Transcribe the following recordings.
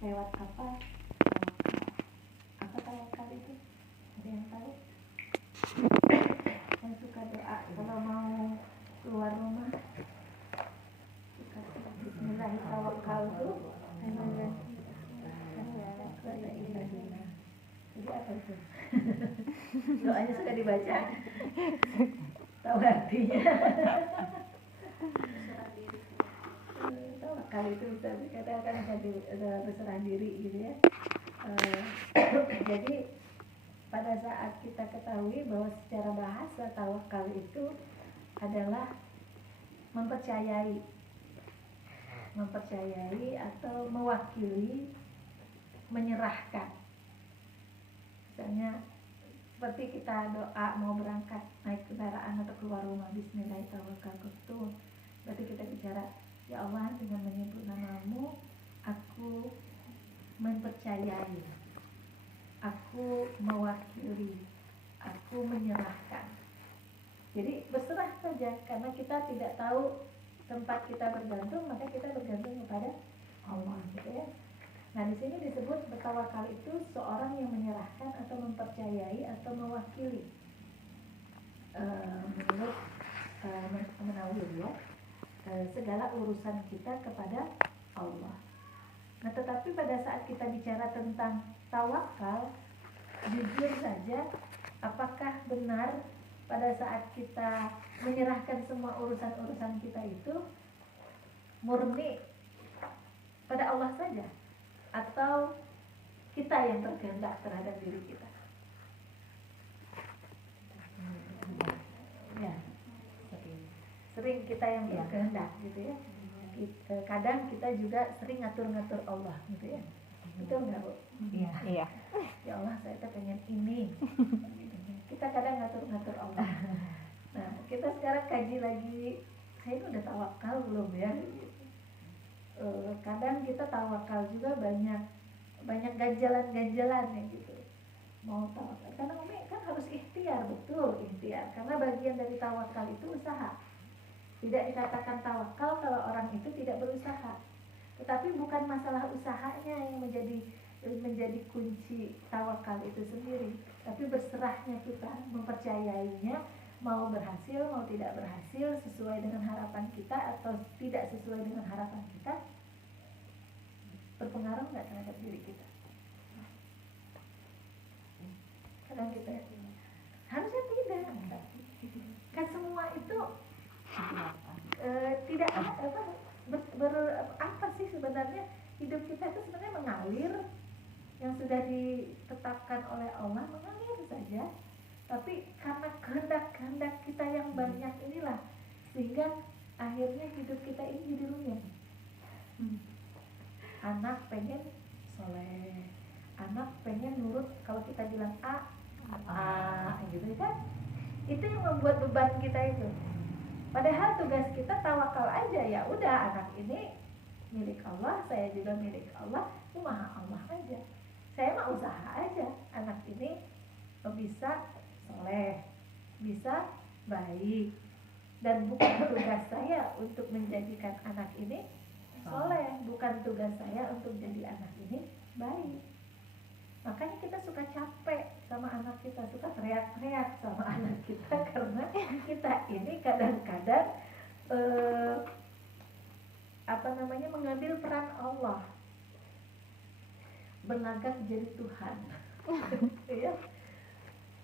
lewat apa? Apa tawakal itu? Ada yang tahu? Yang suka doa kalau mau keluar rumah suka Bismillahirrahmanirrahim. Jadi apa itu? Doanya suka dibaca. Tahu artinya? Tawakal itu katakan berserah diri gitu ya. Jadi pada saat kita ketahui bahwa secara bahasa tawakal itu adalah mempercayai atau mewakili, menyerahkan. Misalnya seperti kita doa mau berangkat naik kendaraan atau keluar rumah, Bismillahirrahmanirrahim, berarti kita bicara, ya Allah, dengan menyebut namamu aku mempercayai, aku mewakili, aku menyerahkan. Jadi berserah saja, karena kita tidak tahu tempat kita bergantung, maka kita bergantung kepada Allah, gitu ya. Nah, di sini disebut bertawakal itu seorang yang menyerahkan atau mempercayai atau mewakili. Menurut An-Nawawi ya, segala urusan kita kepada Allah. Nah, tetapi pada saat kita bicara tentang tawakal, jujur saja, apakah benar pada saat kita menyerahkan semua urusan-urusan kita itu murni pada Allah saja, atau kita yang terkehendak terhadap diri kita? Ya, sering kita yang berkehendak gitu ya. Kadang kita juga sering ngatur-ngatur Allah gitu ya. Betul nggak, Bu? Iya. Ya Allah, saya pengen ini. Kita kadang ngatur-ngatur Allah. Nah, kita sekarang kaji lagi, saya ini udah tawakal belum ya? Kadang kita tawakal juga banyak ganjalan-ganjalan ya gitu. Mau tawakal, karena Umi kan harus ikhtiar, betul, ikhtiar. Karena bagian dari tawakal itu usaha. Tidak dikatakan tawakal kalau orang itu tidak berusaha. Tetapi bukan masalah usahanya yang menjadi kunci tawakal itu sendiri, tapi berserahnya kita, mempercayainya, mau berhasil, mau tidak berhasil, sesuai dengan harapan kita atau tidak sesuai dengan harapan kita, berpengaruh nggak terhadap diri kita? Kadang kita harusnya tidak, kan semua itu tidak apa sih sebenarnya hidup kita itu sebenarnya mengalir, yang sudah ditetapkan oleh Allah mengalir saja. Tapi karena kehendak kita yang banyak inilah, sehingga akhirnya hidup kita ini jadi rumit. Anak pengen soleh, anak pengen nurut, kalau kita bilang A gitu kan, itu yang membuat beban kita itu. Padahal tugas kita tawakal aja, ya udah, anak ini milik Allah, saya juga milik Allah, itu maha Allah aja. Saya mah usaha aja, anak ini bisa soleh, bisa baik, dan bukan tugas saya untuk menjadikan anak ini soleh, bukan tugas saya untuk jadi anak ini baik. Makanya kita suka capek sama anak kita, suka teriak-teriak sama anak kita, karena kita ini kadang-kadang mengambil peran Allah, berlagak jadi Tuhan. Ya.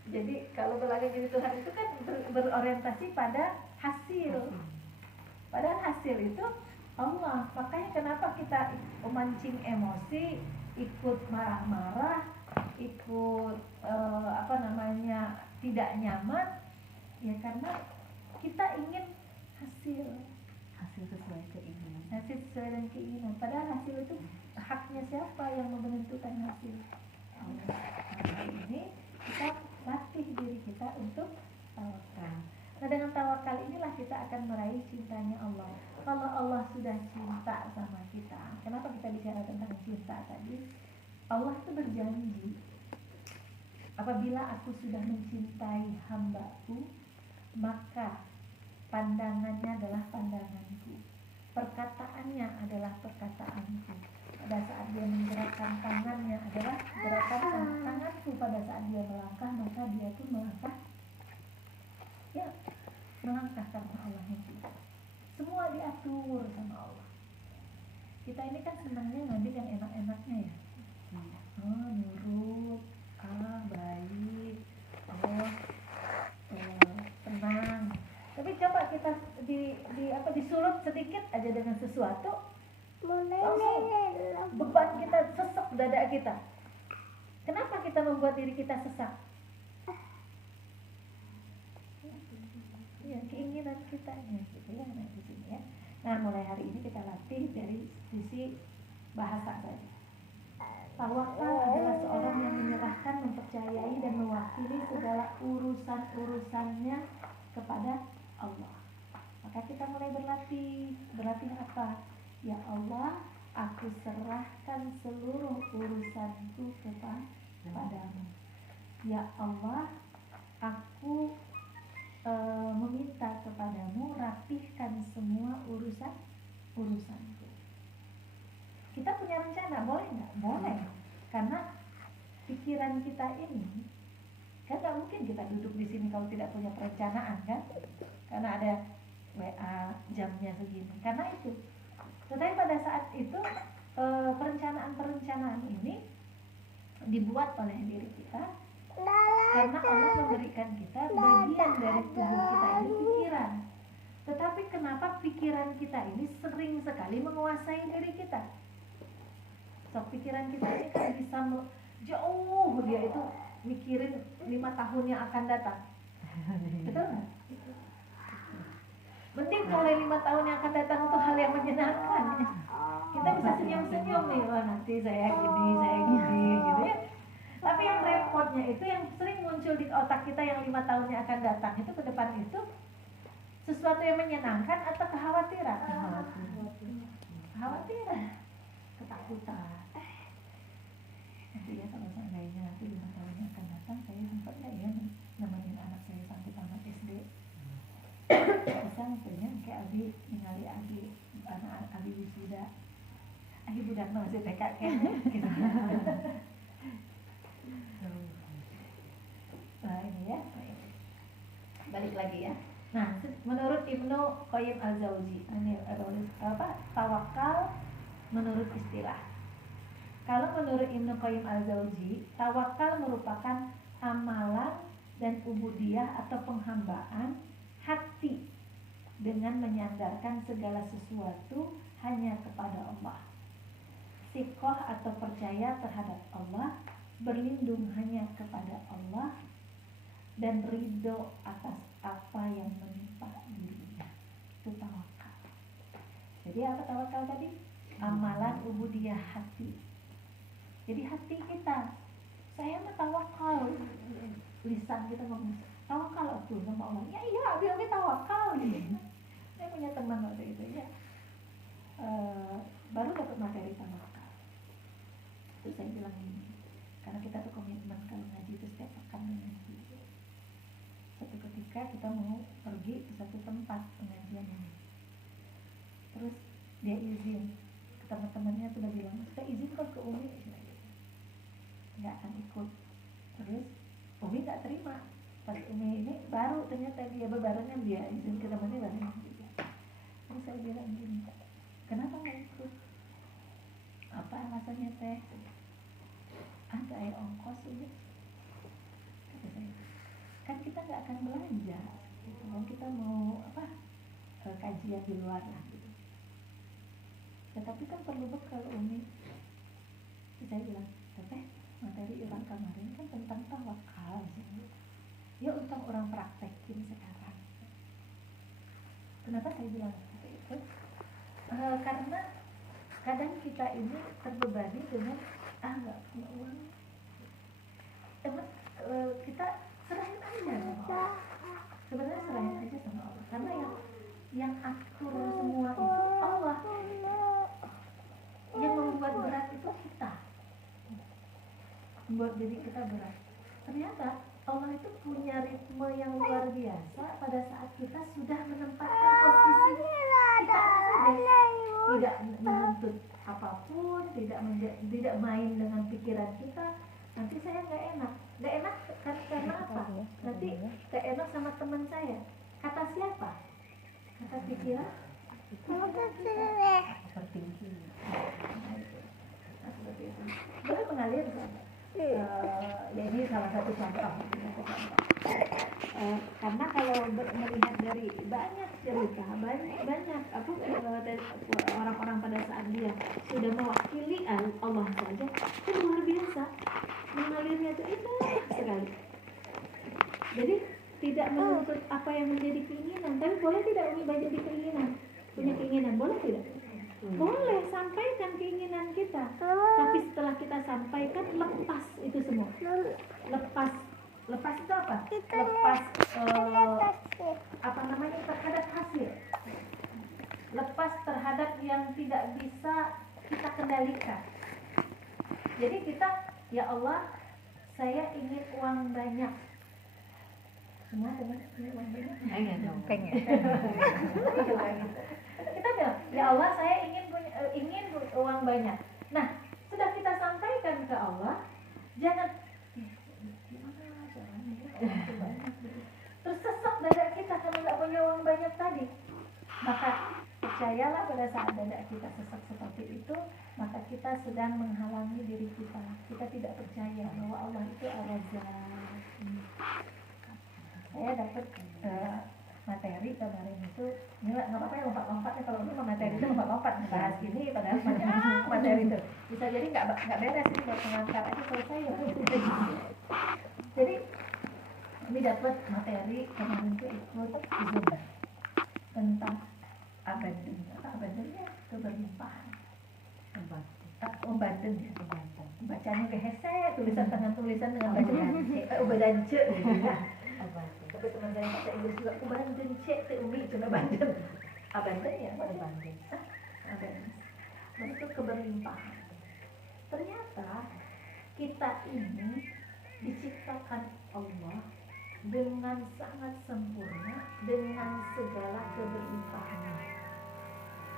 Jadi kalau berlagak jadi Tuhan itu kan berorientasi pada hasil. Padahal hasil itu Allah. Makanya kenapa kita memancing emosi, ikut marah-marah, ikut tidak nyaman, ya karena kita ingin hasil sesuai dengan keinginan. Padahal hasil itu haknya siapa yang menentukan hasil? Allah. Nah, ini kita latih diri kita untuk tawakal. Nah, dengan tawakal inilah kita akan meraih cintanya Allah. Kalau Allah sudah cinta sama kita, kenapa kita bicara tentang cinta tadi? Allah itu berjanji, apabila aku sudah mencintai hambaku, maka pandangannya adalah pandanganku, perkataannya adalah perkataanku. pada saat dia menggerakkan tangannya adalah gerakan tanganku pada saat dia melangkah, maka dia pun melangkah, ya melangkah karena Allahnya juga. Semua diatur sama Allah. Kita ini kan senangnya ngambil yang enak-enaknya ya. Nurut, baik, tenang. Tapi coba kita disulut sedikit aja dengan sesuatu, langsung beban kita sesek dada kita. Kenapa kita membuat diri kita sesak? Ya, keinginan kita gitu ya, nah di sini ya. Nah, mulai hari ini kita latih dari sisi bahasa tadi. Tawakal adalah seorang yang menyerahkan, mempercayai dan mewakili segala urusan-urusannya kepada Allah. Maka kita mulai berlatih apa? Ya Allah, aku serahkan seluruh urusanku kepadamu. Ya Allah, aku meminta kepadamu, rapihkan semua urusanku. Kita punya rencana, boleh nggak? Boleh, karena pikiran kita ini kan nggak mungkin kita duduk di sini kalau tidak punya perencanaan kan? Karena ada WA jamnya segini. Karena itu. Tetapi pada saat itu perencanaan ini dibuat oleh diri kita. Karena Allah memberikan kita bagian dari tubuh kita ini pikiran. Tetapi kenapa pikiran kita ini sering sekali menguasai diri kita? So, pikiran kita ini kan bisa jauh, dia itu mikirin 5 tahun yang akan datang. Betul nggak? Mending kalau 5 tahun yang akan datang itu hal yang menyenangkan ya. Kita bisa senyum-senyum nih, wah nanti saya gini gitu ya. Tapi yang repotnya itu yang sering muncul di otak kita yang 5 tahun yang akan datang itu ke depan itu sesuatu yang menyenangkan atau kekhawatiran? Kekhawatiran, ketakutan. Nanti ya kalau seandainya nanti 5 tahun yang akan datang saya sempat nggak ya nemenin anak saya sampai tamat SD? Bisa misalnya kayak Abi ningali anak Abi wisuda, Abi budak masih TK kayaknya gitu. Nah ini ya, balik lagi ya. Nah, menurut Ibnu Qayyim al-Jauzi, ini tawakal menurut istilah. Kalau menurut Ibnu Qayyim al-Jauzi, tawakal merupakan amalan dan ubudiyah atau penghambaan hati dengan menyandarkan segala sesuatu hanya kepada Allah. Sikoh atau percaya terhadap Allah, berlindung hanya kepada Allah, dan ridho atas apa yang menimpa dirinya. Itu tawakal. Jadi apa tawakal tadi? Amalan ubudiyah hati. Jadi hati kita, saya mah tawakal. Lisan kita ngomong tawakal aku sama Allah. Ya iya, abi tawakal gitu. Saya punya teman waktu itu ya, baru dapat materi tawakal. Terus saya bilang ini, karena kita tuh komitmen kalau ngaji itu setiap pekan ngaji. Satu ketika kita mau pergi ke satu tempat pengajian ini, terus dia izin ke teman-temannya, sudah bilang kita izin kok ke Umi, nggak akan ikut. Terus Umi nggak terima. Pas Umi ini baru ternyata dia bebarengan, dia izin ke temannya barengan juga. Terus saya bilang gini, kenapa nggak ikut? Apa alasannya teh? Ada ya ongkos ini, kata saya. Kan kita nggak akan belanja, gitu. Kita mau kajian di luar lah gitu. Tetapi kan perlu bekal Umi. Saya bilang, teteh materi orang kemarin kan tentang tawakal. Ya untuk orang praktekin sekarang. Kenapa saya bilang seperti itu? Karena kadang kita ini terbebani dengan nggak punya uang. Kita serahin aja sama Allah. Sebenarnya serahin aja sama Allah. Karena yang atur semua itu Allah. Yang membuat berat itu kita. Membuat diri kita berat. Ternyata Allah itu punya ritme yang luar biasa pada saat kita sudah menempatkan posisi kita saja. tidak menuntut apapun, tidak main dengan pikiran kita. Nanti saya nggak enak karena apa? Nanti nggak enak sama teman saya. Kata siapa? Kata pikiran. Seperti itu. Boleh mengalir saja. Ya ini salah satu contoh. Karena kalau melihat dari banyak cerita, banyak orang-orang pada saat dia sudah mewakili Allah saja, itu luar biasa. Mengalirnya itu indah sekali. Jadi tidak menuntut apa yang menjadi keinginan, tapi boleh tidak Umi jadi keinginan, punya keinginan, boleh tidak? Boleh, sampaikan keinginan kita. Tapi setelah kita sampaikan, lepas itu semua. Lepas itu apa? Lepas terhadap hasil. Lepas terhadap yang tidak bisa kita kendalikan. Jadi kita, ya Allah, saya ingin uang banyak. Semua dengan uang banyak? Pengen. Kita bilang, ya Allah, saya ingin uang banyak. Nah, sudah kita sampaikan ke Allah, jangan tersesat dada kita karena nggak punya uang banyak tadi. Maka percayalah pada saat dada kita sesak seperti itu, maka kita sedang menghalangi diri kita. Kita tidak percaya bahwa Allah itu Ar-Razzaq. Saya dapat materi kemarin itu, nggak apa-apa ya lompat-lompatnya, kalau ini materi itu lompat-lompat bahas ini padahal banyak materi itu bisa jadi nggak beres ini buat pengantar aja selesai ya. Jadi ini dapat materi kemarin itu ikut Zoom tentang abandonnya keberlimpahan. Abandon ya, bacanya kehese, tulisan tangan tulisan dengan bacaan ubadance gitu ya. Tapi teman saya kata Inggris juga ubandon cek teh Umi cuma abandon. Abandon ya, abandon. Bentuk keberlimpahan. Ternyata kita ini diciptakan Allah dengan sangat sempurna, dengan segala keberlimpahannya.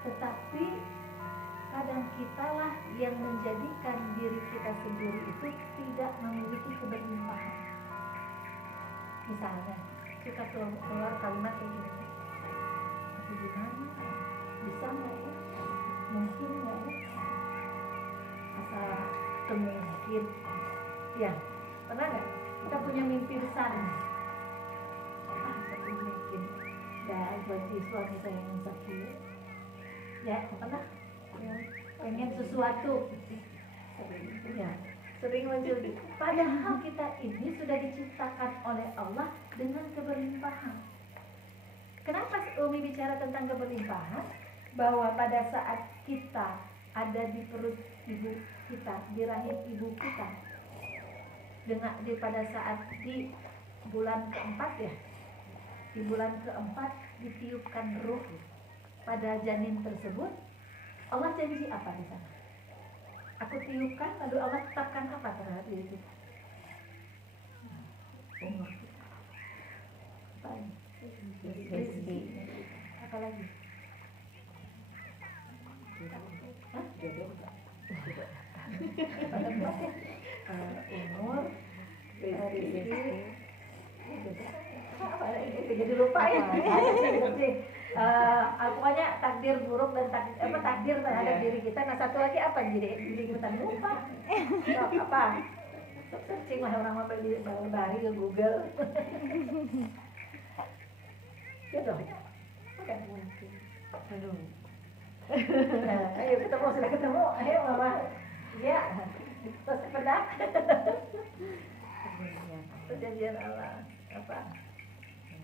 Tetapi kadang kitalah yang menjadikan diri kita sendiri itu tidak memiliki keberlimpahan. Misalnya kita keluar kalimat kayak gini, tapi gimana? Bisa nggak ya? Mungkin nggak ya? Asal mungkin, ya pernah nggak? Kita punya mimpi besar. Saya mungkin, dan bagi suami saya yang sakit, ya pernah? Ya, pengen sesuatu, ya. Sering muncul. Padahal kita ini sudah diciptakan oleh Allah dengan keberlimpahan. Kenapa Umi bicara tentang keberlimpahan? Bahwa pada saat kita ada di perut ibu kita, di rahim ibu kita, pada saat di bulan keempat ya, di bulan keempat ditiupkan ruh pada janin tersebut, Allah janji apa di sana? Aku tiupkan, lalu Allah tetapkan apa terhadap diri kita? Umur kita. Apa lagi? Umur, rezeki, apa lagi? Jadi lupa ya. Pokoknya takdir buruk dan takdir terhadap diri kita. Nah satu lagi apa? Jadi diri kita lupa. Apa? Searching lah orang apa di bari ke Google. Ya dong. Bukan mungkin. Aduh. Ayo ketemu, sudah ketemu. Ayo mama. Ya. Terus pedak. Perjanjian Allah. Apa?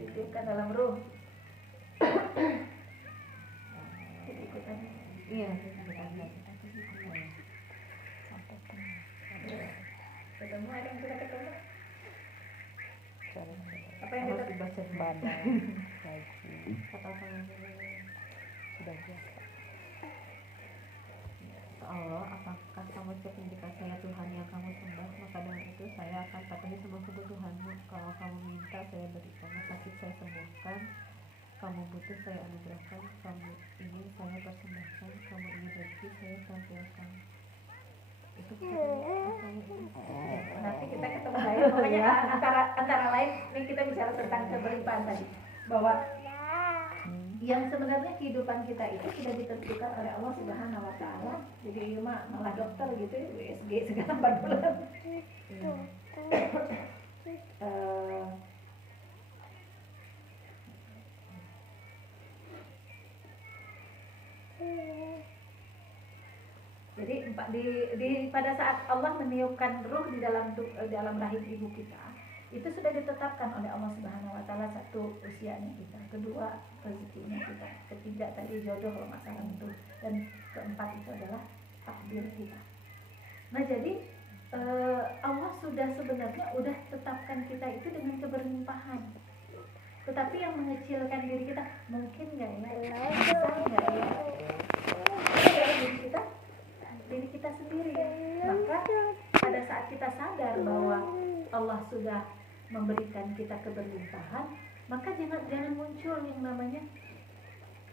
Titipkan dalam ruh. Ikutan. Iya, ketemu ada yang sudah ketemu. Apa yang kita dibaca badai lagi. Kata-kata sudah biasa. Allah, apakah kamu cek jika saya Tuhan yang kamu sembah, maka dengan itu saya akan patuhi semua kebutuhanmu. Kalau kamu minta, saya berikan. Sakit saya sembuhkan. Kamu itu saya anugerahkan, kamu ini saya persembahkan, kamu ini rezeki saya tampilkan. Itu nanti kita ketemu lagi. Pokoknya antara lain ini kita bicara tentang keberimpaan tadi, bahwa yang sebenarnya kehidupan kita itu sudah ditentukan oleh Allah Subhanahu wa taala. Jadi malah dokter gitu, USG segala 4 bulan. Jadi pada saat Allah meniupkan ruh di dalam rahim ibu kita, itu sudah ditetapkan oleh Allah Subhanahu wa taala. Satu, usianya kita, kedua rezekinya kita, ketiga tadi jodoh kalau masalah itu, dan keempat itu adalah takdir kita. Nah, jadi Allah sudah sebenarnya udah tetapkan kita itu dengan keberlimpahan. Tetapi yang mengecilkan diri kita, mungkin nggak ya? Bisa nggak ya? Diri kita sendiri. Maka pada saat kita sadar bahwa Allah sudah memberikan kita keberlimpahan, maka jangan muncul yang namanya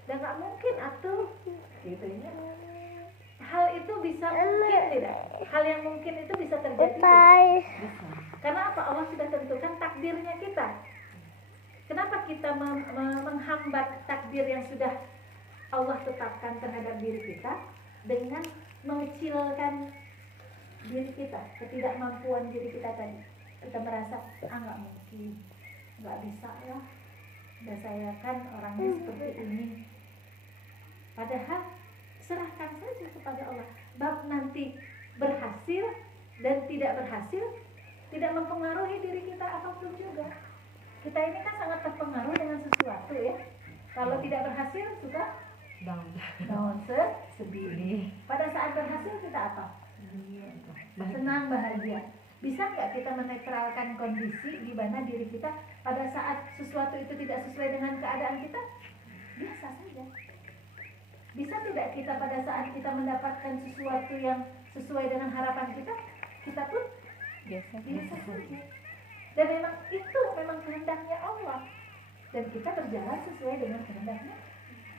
dan nggak mungkin atuh gitu ya. Hal itu bisa mungkin tidak? Hal yang mungkin itu bisa terjadi tidak? Bisa. Karena apa? Allah sudah tentukan takdirnya kita. Kenapa kita menghambat takdir yang sudah Allah tetapkan terhadap diri kita dengan mengecilkan diri kita, ketidakmampuan diri kita tadi? Kita merasa, nggak mungkin, nggak bisa lah, dan saya kan orangnya seperti ini. Padahal serahkan saja kepada Allah. Bab nanti berhasil dan tidak berhasil tidak mempengaruhi diri kita apapun juga. Kita ini kan sangat terpengaruh dengan sesuatu ya. Kalau tidak berhasil suka down, sedih. Pada saat berhasil kita apa? Senang, bahagia. Bisa nggak kita menetralkan kondisi di mana diri kita pada saat sesuatu itu tidak sesuai dengan keadaan kita? Biasa saja. Bisa tidak kita pada saat kita mendapatkan sesuatu yang sesuai dengan harapan kita pun biasa saja. Dan memang kehendaknya Allah. Dan kita berjalan sesuai dengan kehendaknya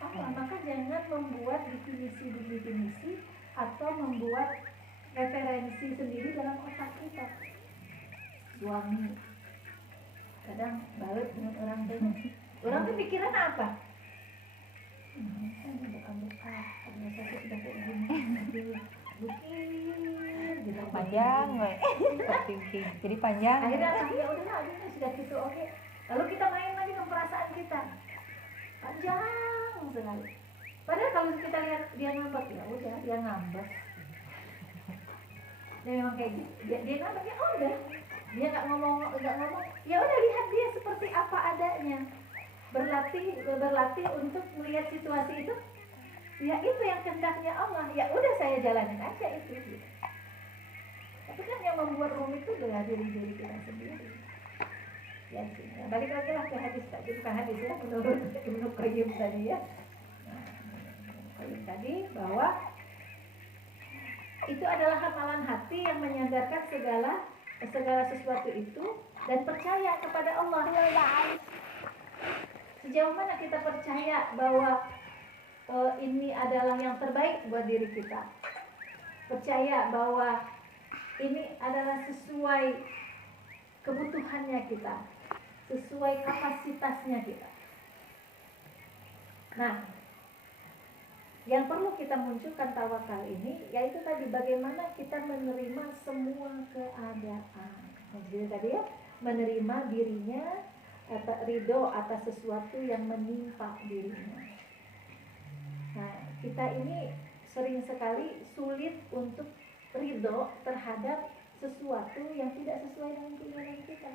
Allah. Maka jangan membuat definisi atau membuat referensi sendiri dalam otak kita. Suami kadang balik dengan orang tuanya. Orang tuh pikiran apa? Saya buka-buka, ternyata saya sudah kayak gini, gitu panjang, jadi panjang. Akhirnya ya udahlah, akhirnya sudah gitu, oke. Lalu kita main lagi dengan perasaan kita, panjang sekali. Padahal kalau kita lihat dia ngambek, ya udah dia ngambek. Dia memang kayak gitu, dia ngambek ya udah, dia nggak ngomong, ya udah lihat dia seperti apa adanya. Berlatih untuk melihat situasi itu, ya itu yang kehendaknya Allah, ya udah saya jalanin aja itu gitu. Tapi kan yang membuat rumit itu adalah diri kita sendiri ya, balik lagi lah ke hadis tadi, bukan hadis ya, menurut Ibnu Qayyim tadi ya. Tadi bahwa itu adalah amalan hati yang menyandarkan segala sesuatu itu dan percaya kepada Allah. Sejauh mana kita percaya bahwa ini adalah yang terbaik buat diri kita, percaya bahwa ini adalah sesuai kebutuhannya kita, sesuai kapasitasnya kita. Nah, yang perlu kita munculkan tawakal ini yaitu tadi bagaimana kita menerima semua keadaan. Jadi tadi ya, menerima dirinya, ridho atas sesuatu yang menimpa dirinya. Nah, kita ini sering sekali sulit untuk ridho terhadap sesuatu yang tidak sesuai dengan keinginan kita.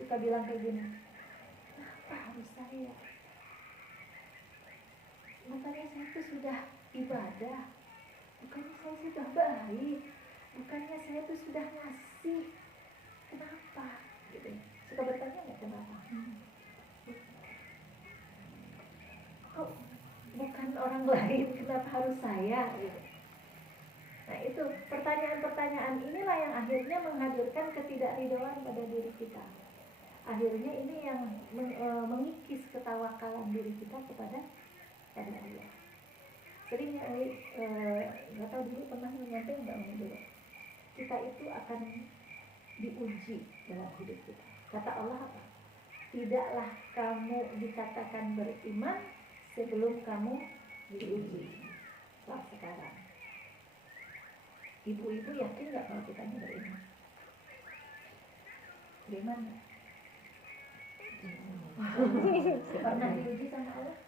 Suka bilang kayak gini, kenapa harus saya? Bukannya saya itu sudah ibadah, bukannya saya sudah baik, bukannya saya itu sudah ngasih, kenapa? Gitu. Suka bertanya nggak kenapa? Kok bukan orang lain, kenapa harus saya? Gitu. Nah itu pertanyaan-pertanyaan inilah yang akhirnya menghadirkan ketidakridhoan pada diri kita. akhirnya ini yang mengikis ketawakalan diri kita kepada Allah. Sering nggak tahu dulu pernah menyampaikan nggak dulu, kita itu akan diuji dalam hidup kita. Kata Allah apa? Tidaklah kamu dikatakan beriman sebelum kamu diuji. Saat sekarang, ibu-ibu yakin nggak kalau kita beriman? Gimana? Pernah diuji sama Allah?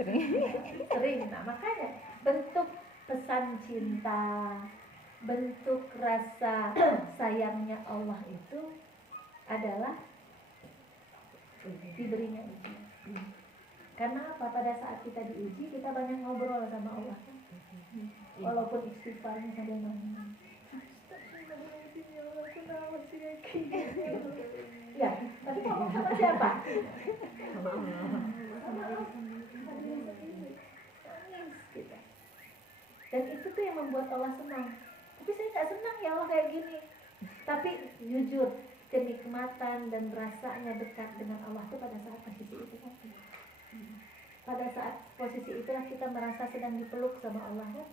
Sering. Nah, makanya bentuk pesan cinta, bentuk rasa sayangnya Allah itu adalah diberinya uji. Karena apa? Pada saat kita diuji, kita banyak ngobrol sama Allah. Walaupun istighfarnya sambil nangis. Ya, tapi ngomong sama siapa? Sama Allah. Nangis kita. Dan itu tuh yang membuat Allah senang. Tapi saya nggak senang ya Allah kayak gini. Tapi jujur, kenikmatan dan rasanya dekat dengan Allah itu pada saat posisi itu kan. Pada saat posisi itulah kita merasa sedang dipeluk sama Allah kan.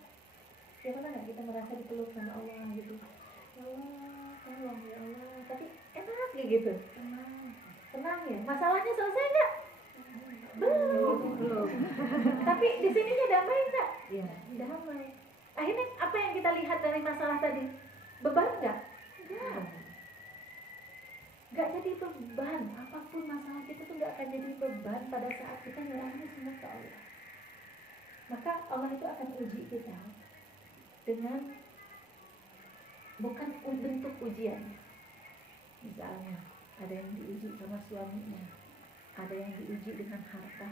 Gimana nggak kita merasa dipeluk sama Allah gitu? Ya Allah, tolong ya Allah. Tapi enak gitu. Tenang ya. Masalahnya selesai nggak? Belum. Tapi di sininya damai nggak? Iya. Damai. Akhirnya apa yang kita lihat dari masalah tadi? Beban nggak? Enggak. Nggak jadi beban. Apapun masalah kita tuh nggak akan jadi beban pada saat kita nyerahin semua ke Allah. Maka Allah itu akan uji kita dengan bukan bentuk ujian. Misalnya ada yang diuji sama suaminya, ada yang diuji dengan harta,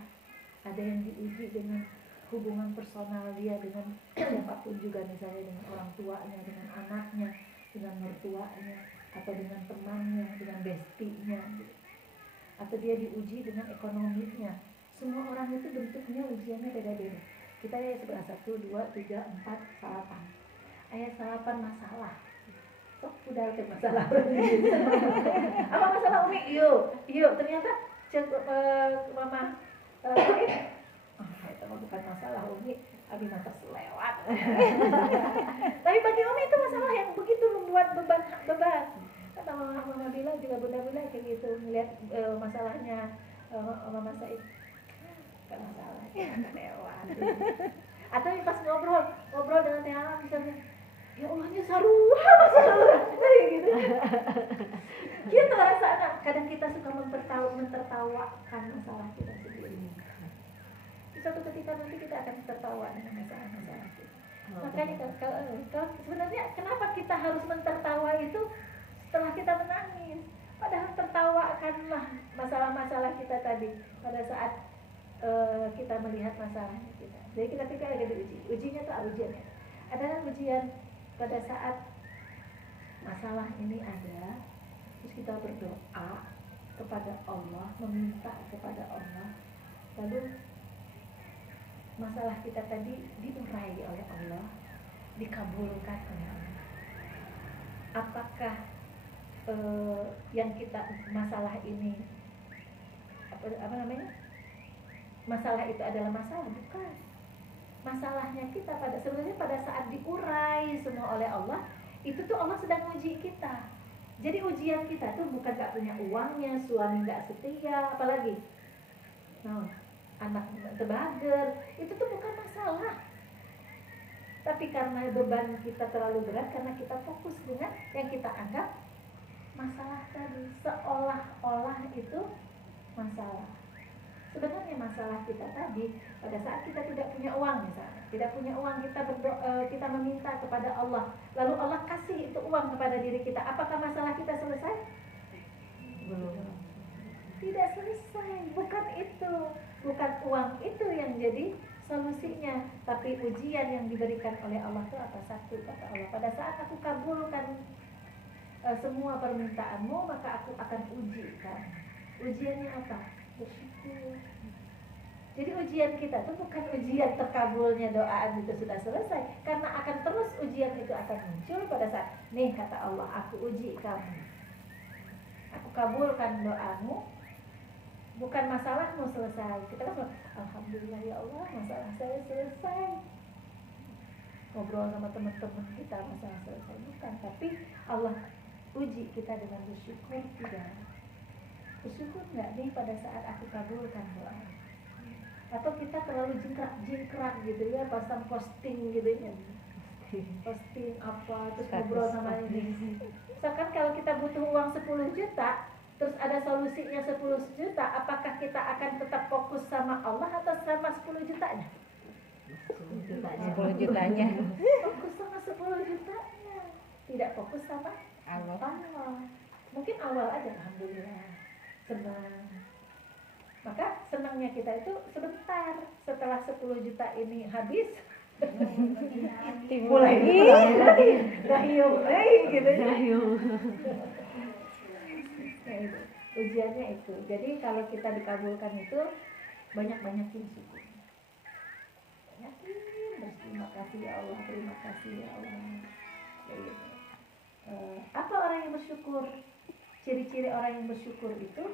ada yang diuji dengan hubungan personal dia dengan siapapun juga, misalnya dengan orang tuanya, dengan anaknya, dengan mertuanya, atau dengan temannya, dengan bestinya, atau dia diuji dengan ekonominya. Semua orang itu bentuknya ujiannya beda-beda. Kita ya sebelah 1, 2, 3, 4 salapan. Ayat salapan masalah. Oh, udah ada masalah. Apa masalah Umi? Yuk, ternyata mama itu bukan masalah Umi, Abi mata selewat. Tapi bagi Umi itu masalah yang begitu membuat beban. Kata mama bilang juga, bunda bilang kayak gitu, melihat masalahnya mama Said. Bukan masalah, lewat. Atau pas ngobrol dengan Tiara misalnya, ya Allahnya saruha masalah kayak gitu. Gitu rasanya. Kadang kita suka mentertawakan masalah kita sendiri. Suatu ketika nanti kita akan tertawa dengan masalah-masalah kita. Makanya kalau sebenarnya kenapa kita harus mentertawa itu setelah kita menangis? Padahal tertawakanlah masalah-masalah kita tadi pada saat kita melihat masalahnya kita. Jadi kita pikir ada diuji. Ujinya itu ujiannya adalah ujian pada saat masalah ini ada, terus kita berdoa kepada Allah, meminta kepada Allah, lalu masalah kita tadi diurai oleh Allah, dikabulkan oleh Allah. Apakah yang kita masalah ini apa namanya? Masalah itu adalah masalah? Bukan. Masalahnya kita sebenarnya pada saat diurai semua oleh Allah, itu tuh Allah sedang uji kita. Jadi ujian kita tuh bukan gak punya uangnya, suami gak setia, apalagi anak tebager, itu tuh bukan masalah. Tapi karena beban kita terlalu berat, karena kita fokus dengan yang kita anggap masalah tadi, seolah-olah itu masalah. Sebenarnya masalah kita tadi pada saat kita tidak punya uang, misalnya tidak punya uang, kita meminta kepada Allah, lalu Allah kasih itu uang kepada diri kita, apakah masalah kita selesai? Belum. Tidak selesai. Bukan itu, bukan uang itu yang jadi solusinya, tapi ujian yang diberikan oleh Allah itu apa? Satu, kata Allah, pada saat aku kabulkan semua permintaanmu, maka aku akan uji kamu. Ujiannya apa? Bersyukur. Jadi ujian kita itu bukan ujian terkabulnya doa itu sudah selesai, karena akan terus ujian itu akan muncul pada saat nih kata Allah, aku uji kamu. aku kabulkan doamu, bukan masalahmu selesai. Kita kan bilang, alhamdulillah ya Allah, masalah saya selesai. Ngobrol sama teman-teman kita, masalah selesai. Bukan, tapi Allah uji kita dengan bersyukur tidak. Bersyukur nggak nih pada saat aku kabulkan doa? Atau kita terlalu jingkrak gitu ya, pasang posting gitu ya, posting apa, terus ngobrol sama ini. Misalkan kalau kita butuh uang 10 juta, terus ada solusinya 10 juta, apakah kita akan tetap fokus sama Allah atau sama 10 jutanya? 10 jutanya. Fokus sama 10 jutanya, tidak fokus sama Allah. Mungkin awal aja, alhamdulillah, senang. Maka senangnya kita itu sebentar. Setelah 10 juta ini habis, mulai lagi dahiyung gitu ya. Nah, itu ujiannya itu. Jadi kalau kita dikabulkan itu banyak-banyakin syukur. Banyakin berterima kasih ya Allah, terima kasih ya Allah. Gitu. Apa orang yang bersyukur? Ciri-ciri orang yang bersyukur itu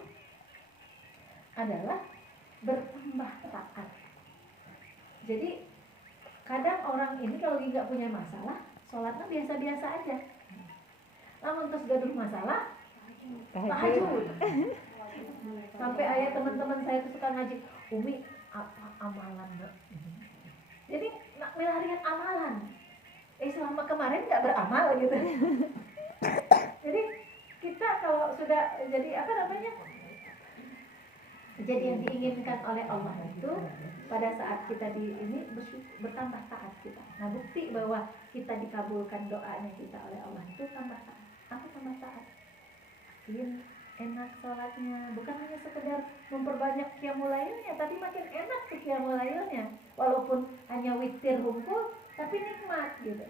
adalah bertambah taat. Jadi kadang orang ini kalau nggak punya masalah, sholatnya biasa-biasa aja. Namun terus gaduh masalah, tahajud. Sampai ayah teman-teman saya tuh suka ngaji, Umi apa amalan gak? Jadi nak melarian amalan. Selama kemarin nggak beramal gitu. Jadi kita kalau sudah jadi apa namanya? Jadi yang diinginkan oleh Allah itu pada saat kita di ini bertambah taat kita. Nah, bukti bahwa kita dikabulkan doanya kita oleh Allah itu tambah taat. Apa tambah taat? Makin enak sholatnya, bukan hanya sekedar memperbanyak qiyamul lailnya, tapi makin enak tuh qiyamul lailnya. Walaupun hanya witir hukum, tapi nikmat gitu.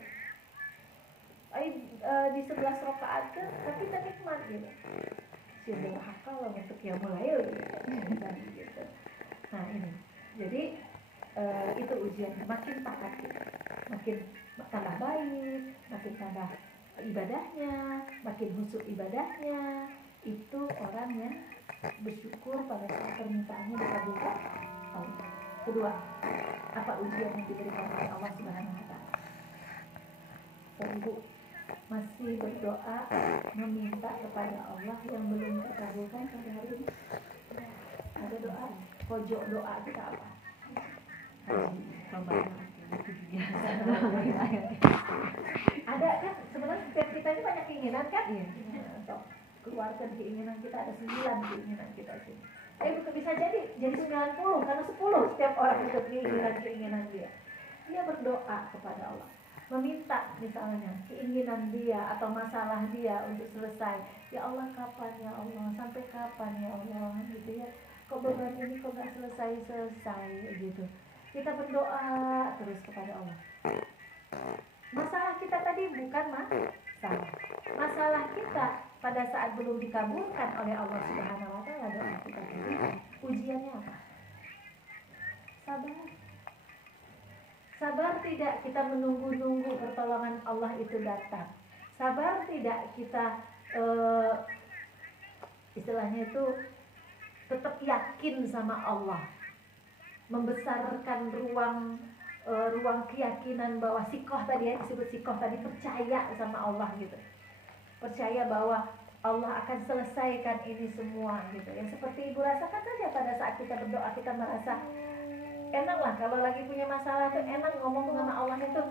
Di 11 rakaat kan, tapi kita nikmat gitu. Sudah hafal untuk qiyamul lail gitu. Nah ini, jadi itu ujian, makin taat kita, makin tambah baik, makin tambah ibadahnya, makin khusyuk ibadahnya. Itu orang yang bersyukur pada saat permintaannya dikabulkan Allah. Kedua, apa ujian yang diberikan oleh Allah Subhanahu wa Ta'ala? Ibu masih berdoa meminta kepada Allah yang belum terkabulkan sampai hari ini. Ada doa, pojok doa kita apa? Ada kan, sebenarnya setiap kita ini banyak keinginan kan? Keluarkan keinginan kita, ada 9 keinginan kita sih. Tapi bisa jadi 90 karena 10 setiap orang itu keinginan dia. Dia berdoa kepada Allah, meminta misalnya keinginan dia atau masalah dia untuk selesai. Ya Allah, kapan ya Allah, sampai kapan ya Allah gitu ya. Kok beban ini kok gak selesai gitu. Kita berdoa terus kepada Allah. Masalah kita tadi bukan masalah. Masalah kita pada saat belum dikabulkan oleh Allah Subhanahu wa Ta'ala doa kita tadi, ujiannya apa? Sabar. Sabar tidak kita menunggu-nunggu pertolongan Allah itu datang. Sabar tidak kita istilahnya itu tetap yakin sama Allah, membesarkan ruang keyakinan bahwa sikoh tadi ya, disebut sikoh tadi, percaya sama Allah gitu, percaya bahwa Allah akan selesaikan ini semua gitu. Yang seperti ibu rasakan saja pada saat kita berdoa, kita merasa enak lah kalau lagi punya masalah tuh, enak ngomong sama Allah itu,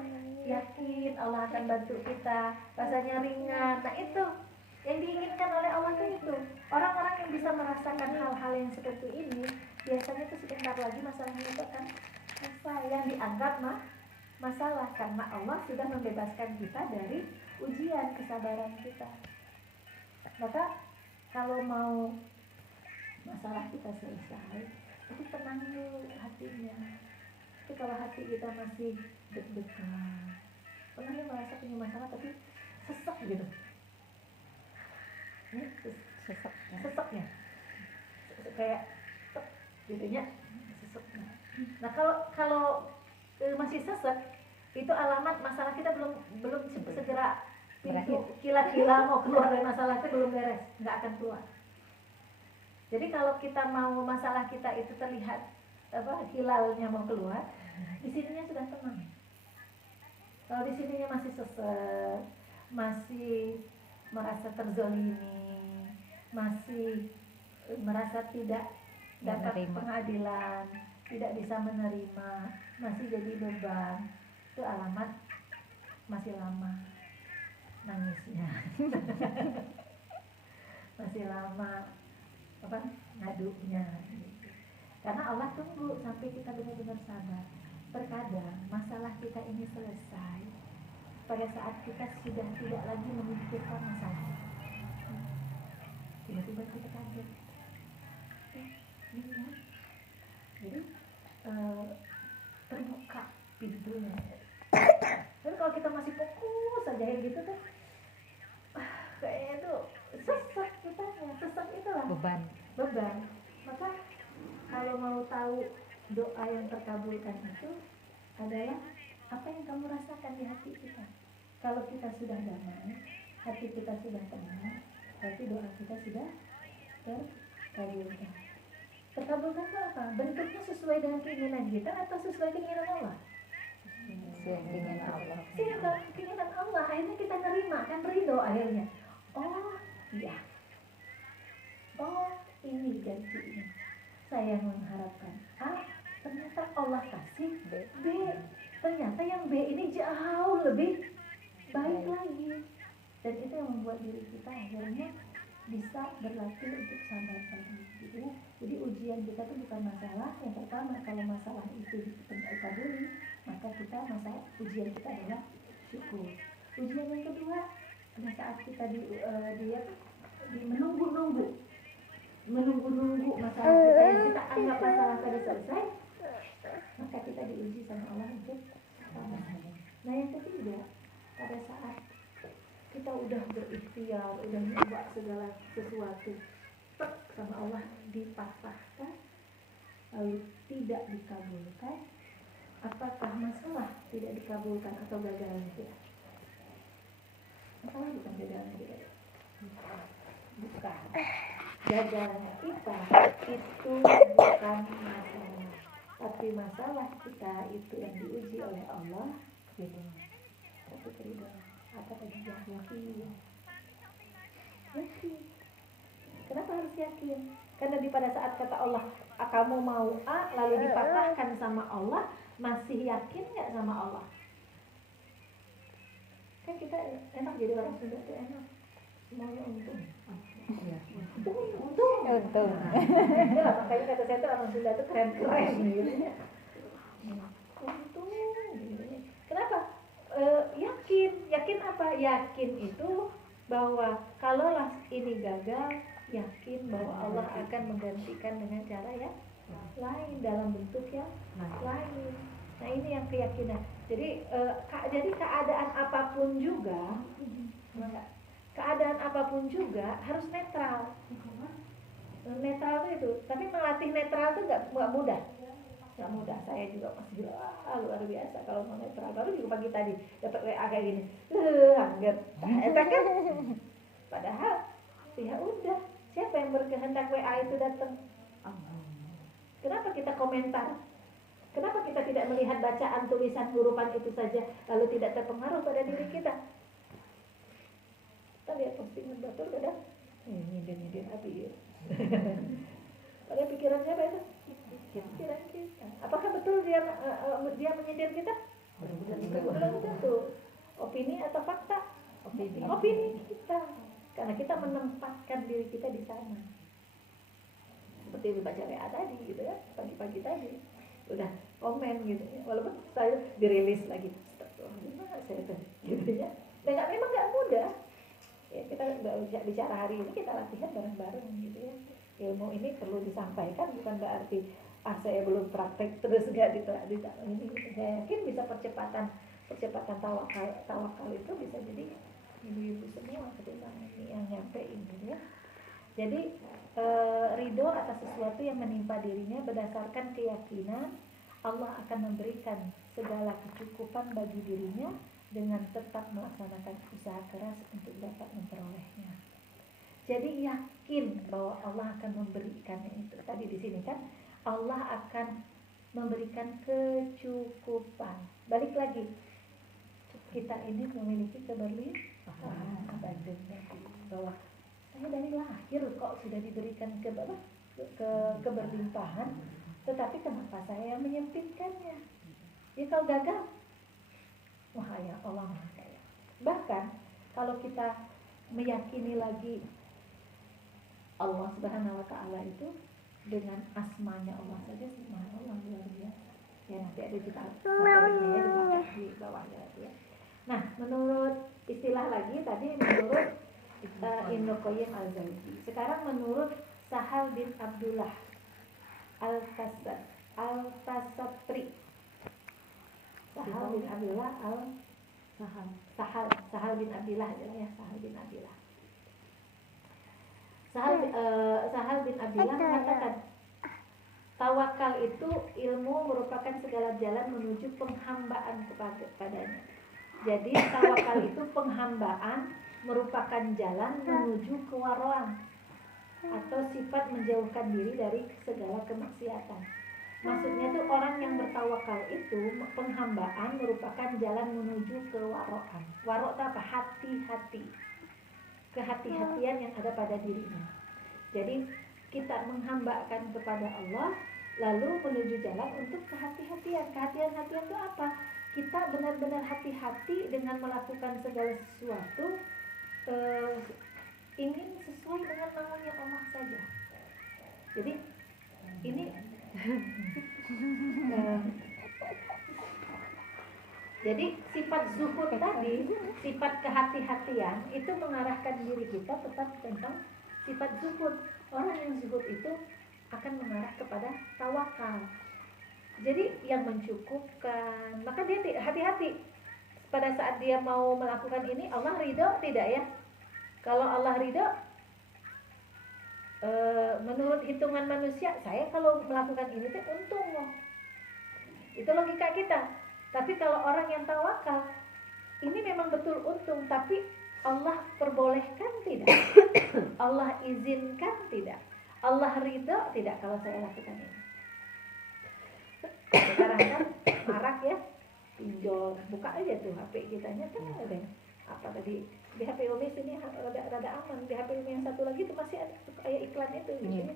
yakin Allah akan bantu kita, rasanya ringan. Nah itu yang diinginkan oleh Allah itu. Orang-orang yang bisa merasakan hal-hal yang seperti ini biasanya tuh sebentar lagi masalahnya itu akan selesai, yang dianggap masalah, karena Allah sudah membebaskan kita dari ujian kesabaran kita. Maka kalau mau masalah kita selesai, itu tenang dulu hatinya. Tapi kalau hati kita masih deg-degan, pernah ya merasa punya masalah tapi sesek gitu, seseknya kayak jadinya seseknya. Nah kalau masih sesek, itu alamat masalah kita belum segera pintu kila-kila mau keluar dari masalah itu belum beres, nggak akan keluar. Jadi kalau kita mau masalah kita itu terlihat hilalnya mau keluar, di sininya sudah tenang. Kalau di sininya masih sesat, masih merasa terzolimi, masih merasa tidak dapat pengadilan, tidak bisa menerima, masih jadi beban, itu alamat masih lama nangisnya. Masih lama ngaduknya. Karena Allah tunggu sampai kita benar-benar sabar. Terkadang masalah kita ini selesai pada saat kita sudah tidak lagi memikirkan masalah. Tiba-tiba kita kaget. Jadi terbuka pintunya. Tapi kalau kita masih fokus saja kayak gitu tuh, kayaknya tuh sesak kita, sesak itulah beban. Maka kalau mau tahu doa yang terkabulkan itu adalah apa yang kamu rasakan di hati kita. Kalau kita sudah damai, hati kita sudah tenang, berarti doa kita sudah terkabulkan. Terkabulkan itu apa? Bentuknya sesuai dengan keinginan kita atau sesuai keinginan Allah? Sesuai keinginan Allah. Sesuai keinginan Allah. Akhirnya kita nerima, kan ridho akhirnya. Oh iya, oh ini gantinya. Saya mengharapkan A, ternyata Allah kasih B. Ternyata yang B ini jauh lebih baik lagi. Dan itu yang membuat diri kita akhirnya bisa berlatih untuk sabar tadi, gitu ya. Jadi ujian kita itu bukan masalah. Yang pertama, kalau masalah itu dikabuli, maka ujian kita adalah syukur. Ujian yang kedua, pada saat kita di menunggu masalah kita yang kita anggap masalah sudah selesai, maka kita diuji sama Allah untuk sabar. Nah yang ketiga, pada saat kita udah berikhtiar, udah nyoba segala sesuatu, sama Allah dipatahkan, lalu tidak dikabulkan, apakah masalah tidak dikabulkan atau gagalnya kita? Masalah bukan gagalnya kita, bukan. Gagalnya kita itu bukan masalah, tapi masalah kita itu yang diuji oleh Allah gitu. Tapi keridhaan apa tadi? Yakin. Kenapa harus yakin? Karena pada saat kata Allah, kamu mau A, lalu dipatahkan sama Allah, masih yakin nggak sama Allah? Kan kita enak jadi orang Sunda tuh enak, semuanya untung. Untung. Ya, makanya kata saya tuh orang Sunda tuh keren-keren gitu ya. Untung. Kenapa? Yakin apa? Yakin itu bahwa kalaulah ini gagal, yakin bahwa Allah akan menggantikan dengan cara yang lain, dalam bentuk yang lain. Nah ini yang keyakinan. Jadi keadaan apapun juga, harus netral. Netral itu, tapi melatih netral itu nggak mudah. Nggak mudah. Saya juga masih luar biasa kalau mau netral. Baru juga pagi tadi dapat WA kayak gini, anggap kan. Padahal ya udah, siapa yang berkehendak WA itu datang? Kenapa kita komentar? Kenapa kita tidak melihat bacaan tulisan hurupan itu saja lalu tidak terpengaruh pada diri kita? Kita lihat postingan batur kadang nyindir habis. Pada pikiran siapa itu? Pikiran kita. Apakah betul dia menyindir kita? Belum tentu. Opini atau fakta? Opini kita. Karena kita menempatkan diri kita di sana. Seperti dibaca WA tadi gitu ya, pagi-pagi tadi. Udah komen gitu ya, walaupun saya dirilis lagi, gimana saya tuh gitu ya. Dan memang nggak mudah. Ya, kita nggak bicara hari ini, kita latihan bareng-bareng gitu ya. Ilmu ini perlu disampaikan, bukan berarti saya belum praktek terus nggak ditolak ini. Saya yakin bisa percepatan tawakal itu bisa jadi ibu-ibu semua ketimbang ini yang nyampein gitu ya. Jadi ridho atas sesuatu yang menimpa dirinya berdasarkan keyakinan Allah akan memberikan segala kecukupan bagi dirinya dengan tetap melaksanakan usaha keras untuk dapat memperolehnya. Jadi yakin bahwa Allah akan memberikannya itu. Tadi di sini kan Allah akan memberikan kecukupan. Balik lagi, kita ini memiliki keberlimpahan bahwa saya dari lahir kok sudah diberikan keberlimpahan, tetapi kenapa saya menyempitkannya? Ya kalau gagal, wah ya Allah Maha Kaya. Bahkan kalau kita meyakini lagi Allah Subhanahu wa Ta'ala itu dengan asmanya Allah saja, subhanallah luar biasa. Ya nanti ada juga materinya di bawahnya ya. Nah, menurut istilah lagi tadi menurut Ibnu Qayyim al-Jauzi. Sekarang menurut Sahal bin Abdullah Al-Tasatri. Sahal bin Abdullah Sahal bin Abdullah ya, Sahal bin Abdullah. Sahal bin Abdullah mengatakan, tawakal itu ilmu merupakan segala jalan menuju penghambaan kepadanya. Jadi tawakal itu penghambaan merupakan jalan menuju kewaraan atau sifat menjauhkan diri dari segala kemaksiatan. Maksudnya tuh orang yang bertawakal itu penghambaan merupakan jalan menuju kewaraan. Waro' itu apa? Hati-hati. Kehati-hatian yang ada pada dirinya. Jadi kita menghambakan kepada Allah, lalu menuju jalan untuk kehati-hatian. Kehati-hatian itu apa? Kita benar-benar hati-hati dengan melakukan segala sesuatu, ingin sesuai dengan maunya Allah saja. Jadi ini jadi sifat zuhud tadi, sifat kehati-hatian itu mengarahkan diri kita tetap tentang sifat zuhud. Orang yang zuhud itu akan mengarah kepada tawakal. Jadi yang mencukupkan, maka dia hati-hati pada saat dia mau melakukan ini. Allah ridho tidak ya? Kalau Allah ridho, menurut hitungan manusia, saya kalau melakukan ini tuh untung loh. Itu logika kita. Tapi kalau orang yang tawakal, ini memang betul untung, tapi Allah perbolehkan tidak? Allah izinkan tidak? Allah ridho tidak kalau saya lakukan ini? Sekarang kan marak ya, pinjol, buka aja tuh HP kitanya kan ada apa tadi di HP Umi sini rada aman, di HP Umi yang satu lagi itu masih ada kayak iklan itu gitu.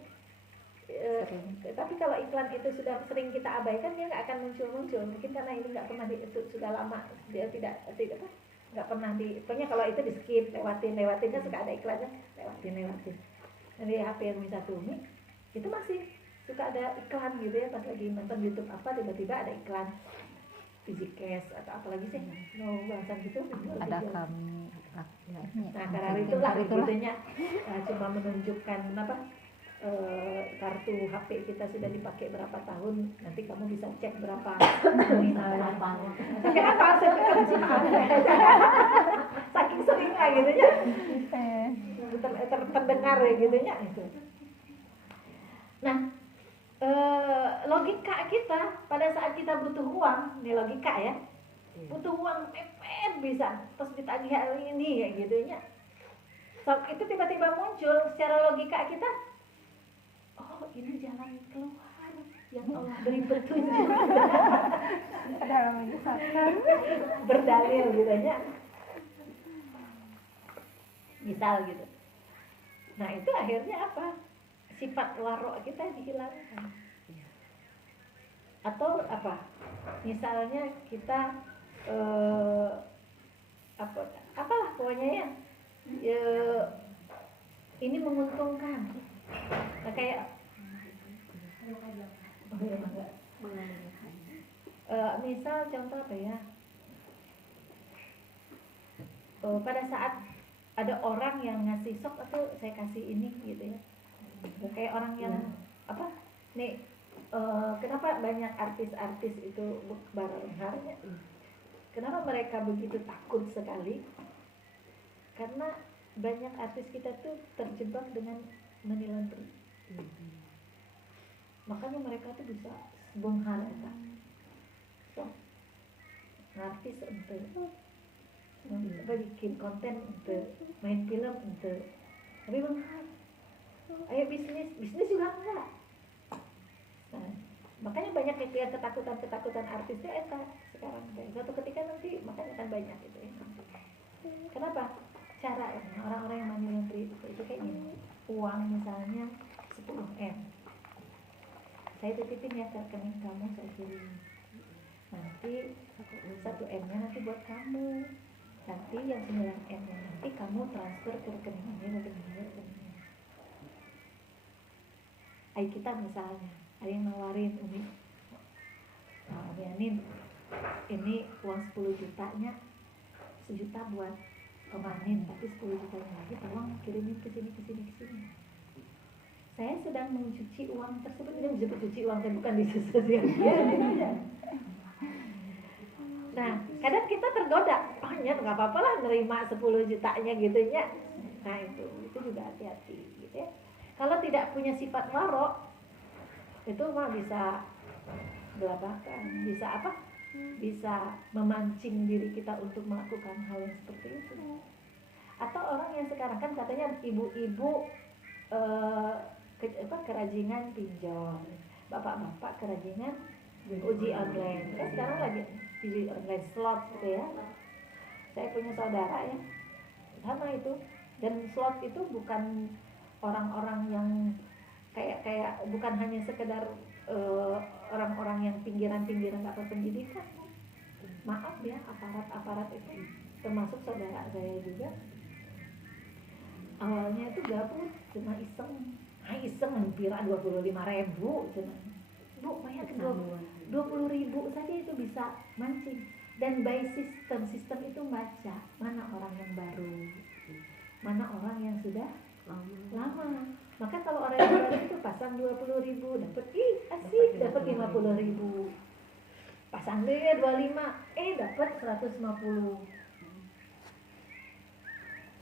Tapi kalau iklan itu sudah sering kita abaikan, dia nggak akan muncul. Mungkin karena ini nggak pernah sudah lama dia tidak nggak pernah pokoknya kalau itu di skip, lewatin kan suka ada iklannya, lewatin. Dari HP Umi satu Umi itu masih suka ada iklan gitu ya, pas lagi nonton YouTube apa tiba-tiba ada iklan EasyCash atau apa lagi sih bahasan gitu ada kami nah karena itulah gitunya cuma menunjukkan apa kartu HP kita sudah dipakai berapa tahun, nanti kamu bisa cek berapa nominalnya tapi apa saking seringnya gitu ya terdengar ya gitu ya itu. Nah logika kita pada saat kita butuh uang, ini logika ya, butuh uang mepet bisa, terus ditagih hari ini kayak gitu ya. So, itu tiba-tiba muncul secara logika kita, oh ini jalan keluar yang Allah beri petunjuk. Berdalil gitu ya. Misal gitu. Nah itu akhirnya apa? Sifat warok kita dihilangkan. Atau apa? Misalnya kita apalah pokoknya ya ini menguntungkan. Nah kayak misal contoh apa ya? Pada saat ada orang yang ngasih sok atau saya kasih ini gitu ya. Kayak orang yang apa nih kenapa banyak artis-artis itu bareng-bareng, kenapa mereka begitu takut sekali? Karena banyak artis kita tuh terjebak dengan money laundering. Makanya mereka tuh bisa bonghar eta. So, artis itu bikin konten ente, main film ente, tapi mahal. Ayo bisnis juga enggak. Nah, makanya banyak yang ketakutan artisnya eta sekarang teh. Suatu ketika nanti makanya akan banyak itu ya. Kenapa? Cara orang-orang yang money laundry itu kayak gini. Uang misalnya 10M. Saya titipin ya ke rekening kamu, saya kirim. Nanti 1M-nya nanti buat kamu. Nanti yang 9M-nya nanti kamu transfer ke rekening ini. Ayo kita misalnya ada yang nawarin Umi, Anin, ini uang 10 jutanya 1 juta buat Anin, tapi 10 jutanya lagi tolong kirimin ke sini. Saya sedang mencuci uang tersebut. Ini disebut cuci uang kan, bukan disosialisasikan. Nah, kadang kita tergoda, ya nggak apa-apa lah nerima 10 jutanya gitu ya. Nah itu juga hati-hati gitu ya. Kalau tidak punya sifat waro, itu mah bisa belabakan, bisa apa? Bisa memancing diri kita untuk melakukan hal yang seperti itu. Atau orang yang sekarang kan katanya ibu-ibu kerajingan pinjol, bapak-bapak kerajingan uji online. Kan sekarang lagi uji online slot gitu ya. Saya punya saudara ya, sama itu. Dan slot itu bukan orang-orang yang kayak bukan hanya sekedar orang-orang yang pinggiran dapat pendidikan. Maaf ya, aparat itu termasuk saudara saya juga. Awalnya itu gabut, cuma iseng hampir 25.000 cuma. Bu, banyak 20.000 saja itu bisa mancing. Dan by sistem itu baca mana orang yang baru, mana orang yang sudah lama. Maka kalau orang yang baru itu pasang 20.000 dapat asik, dapat 50.000. Pasang deh 25, dapat 150.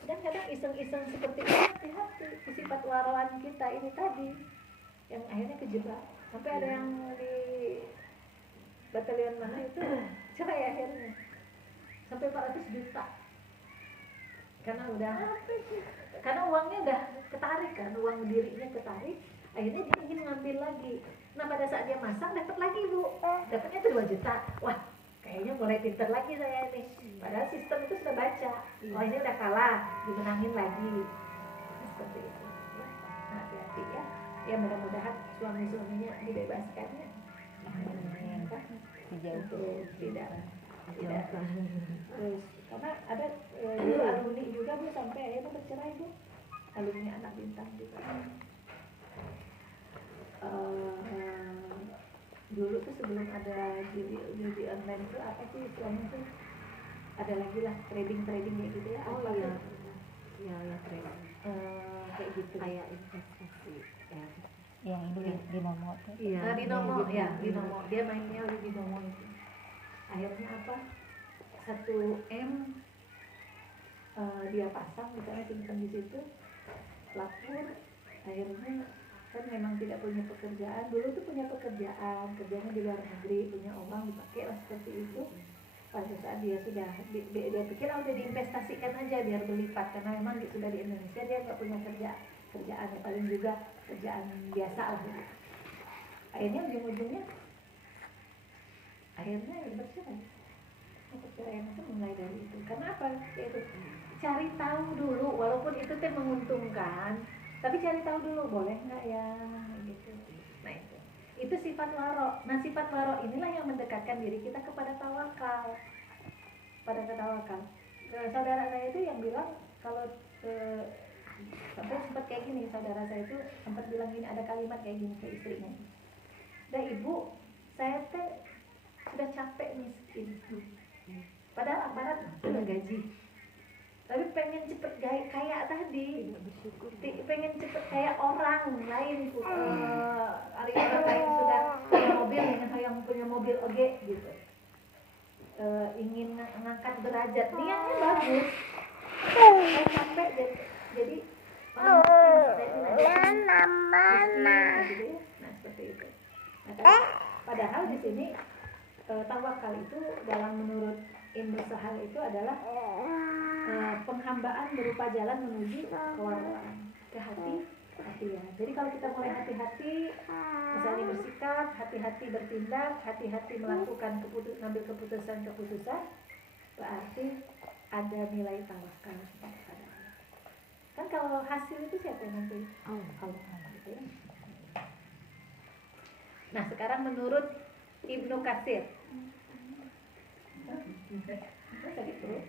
Dan kadang iseng-iseng seperti itu hati-hati. Sifat warawan kita ini tadi yang akhirnya kejebak. Sampai ada yang di batalion mana itu cerai akhirnya sampai 400 juta karena uangnya udah ketarik kan, uang dirinya ketarik, akhirnya dia ingin ngambil lagi. Nah pada saat dia masang dapat lagi Bu, dapatnya itu 2 juta. Wah kayaknya mulai pinter lagi saya ini, padahal sistem itu sudah baca, oh ini udah kalah, dimenangin lagi. Nah, seperti itu ya. Nah, hati-hati ya. Ya mudah-mudahan suami-suaminya dibebaskan ya. Untuk tidak terus karena ada dulu alumni juga Bu sampai akhirnya bercerai Bu, alumni anak bintang juga. Dulu tuh sebelum ada judi online itu apa sih istilahnya tuh, ada lagi lah trading kayak gitu ya. Oh apa iya ya trading kayak gitu kayak investasi ya. Yang ini binomo tuh. Iya, binomo ya, binomo. Dia mainnya di binomo itu. Akhirnya apa? 1M dia pasang misalnya simpan di situ, lapor. Akhirnya kan memang tidak punya pekerjaan. Dulu tuh punya pekerjaan, kerjanya di luar negeri, punya uang dipakai lah seperti itu. Pada saat dia sudah dia pikir udah diinvestasikan aja biar berlipat, karena memang sudah di Indonesia dia nggak punya kerjaan yang paling juga kerjaan biasa lah gitu. Akhirnya ujung-ujungnya bercerai. Perceraian itu mulai dari itu. Karena apa? Yaitu cari tahu dulu, walaupun itu teh menguntungkan, tapi cari tahu dulu boleh nggak ya gitu. Nah itu sifat waro. Nah sifat waro inilah yang mendekatkan diri kita kepada tawakal. Saudara saya itu yang bilang kalau sampai sempat kayak gini, saudara saya itu sempat bilang gini, ada kalimat kayak gini ke istrinya. Dah ibu, saya teh sudah capek miskin. Padahal aparat sudah gaji, tapi pengen cepet kaya tadi, pengen cepet kayak orang lain. Hari orang lain sudah punya mobil, yang punya mobil oge gitu. Ingin ngangkat derajat, niatnya bagus. Saya capek jadi gitu ya. Nah seperti itu. Nah, padahal di sini tawakal itu dalam menurut ilmu sahal itu adalah penghambaan berupa jalan menuju kewaraan, ke hati ya. Jadi kalau kita mulai hati-hati, misalnya bersikap, hati-hati bertindak, hati-hati melakukan ngambil keputusan, berarti ada nilai tawakal kepada Allah. Kan kalau hasil itu siapa yang nanti? Allah, gitu ya. Nah, sekarang menurut Ibnu Katsir. Tadi perut.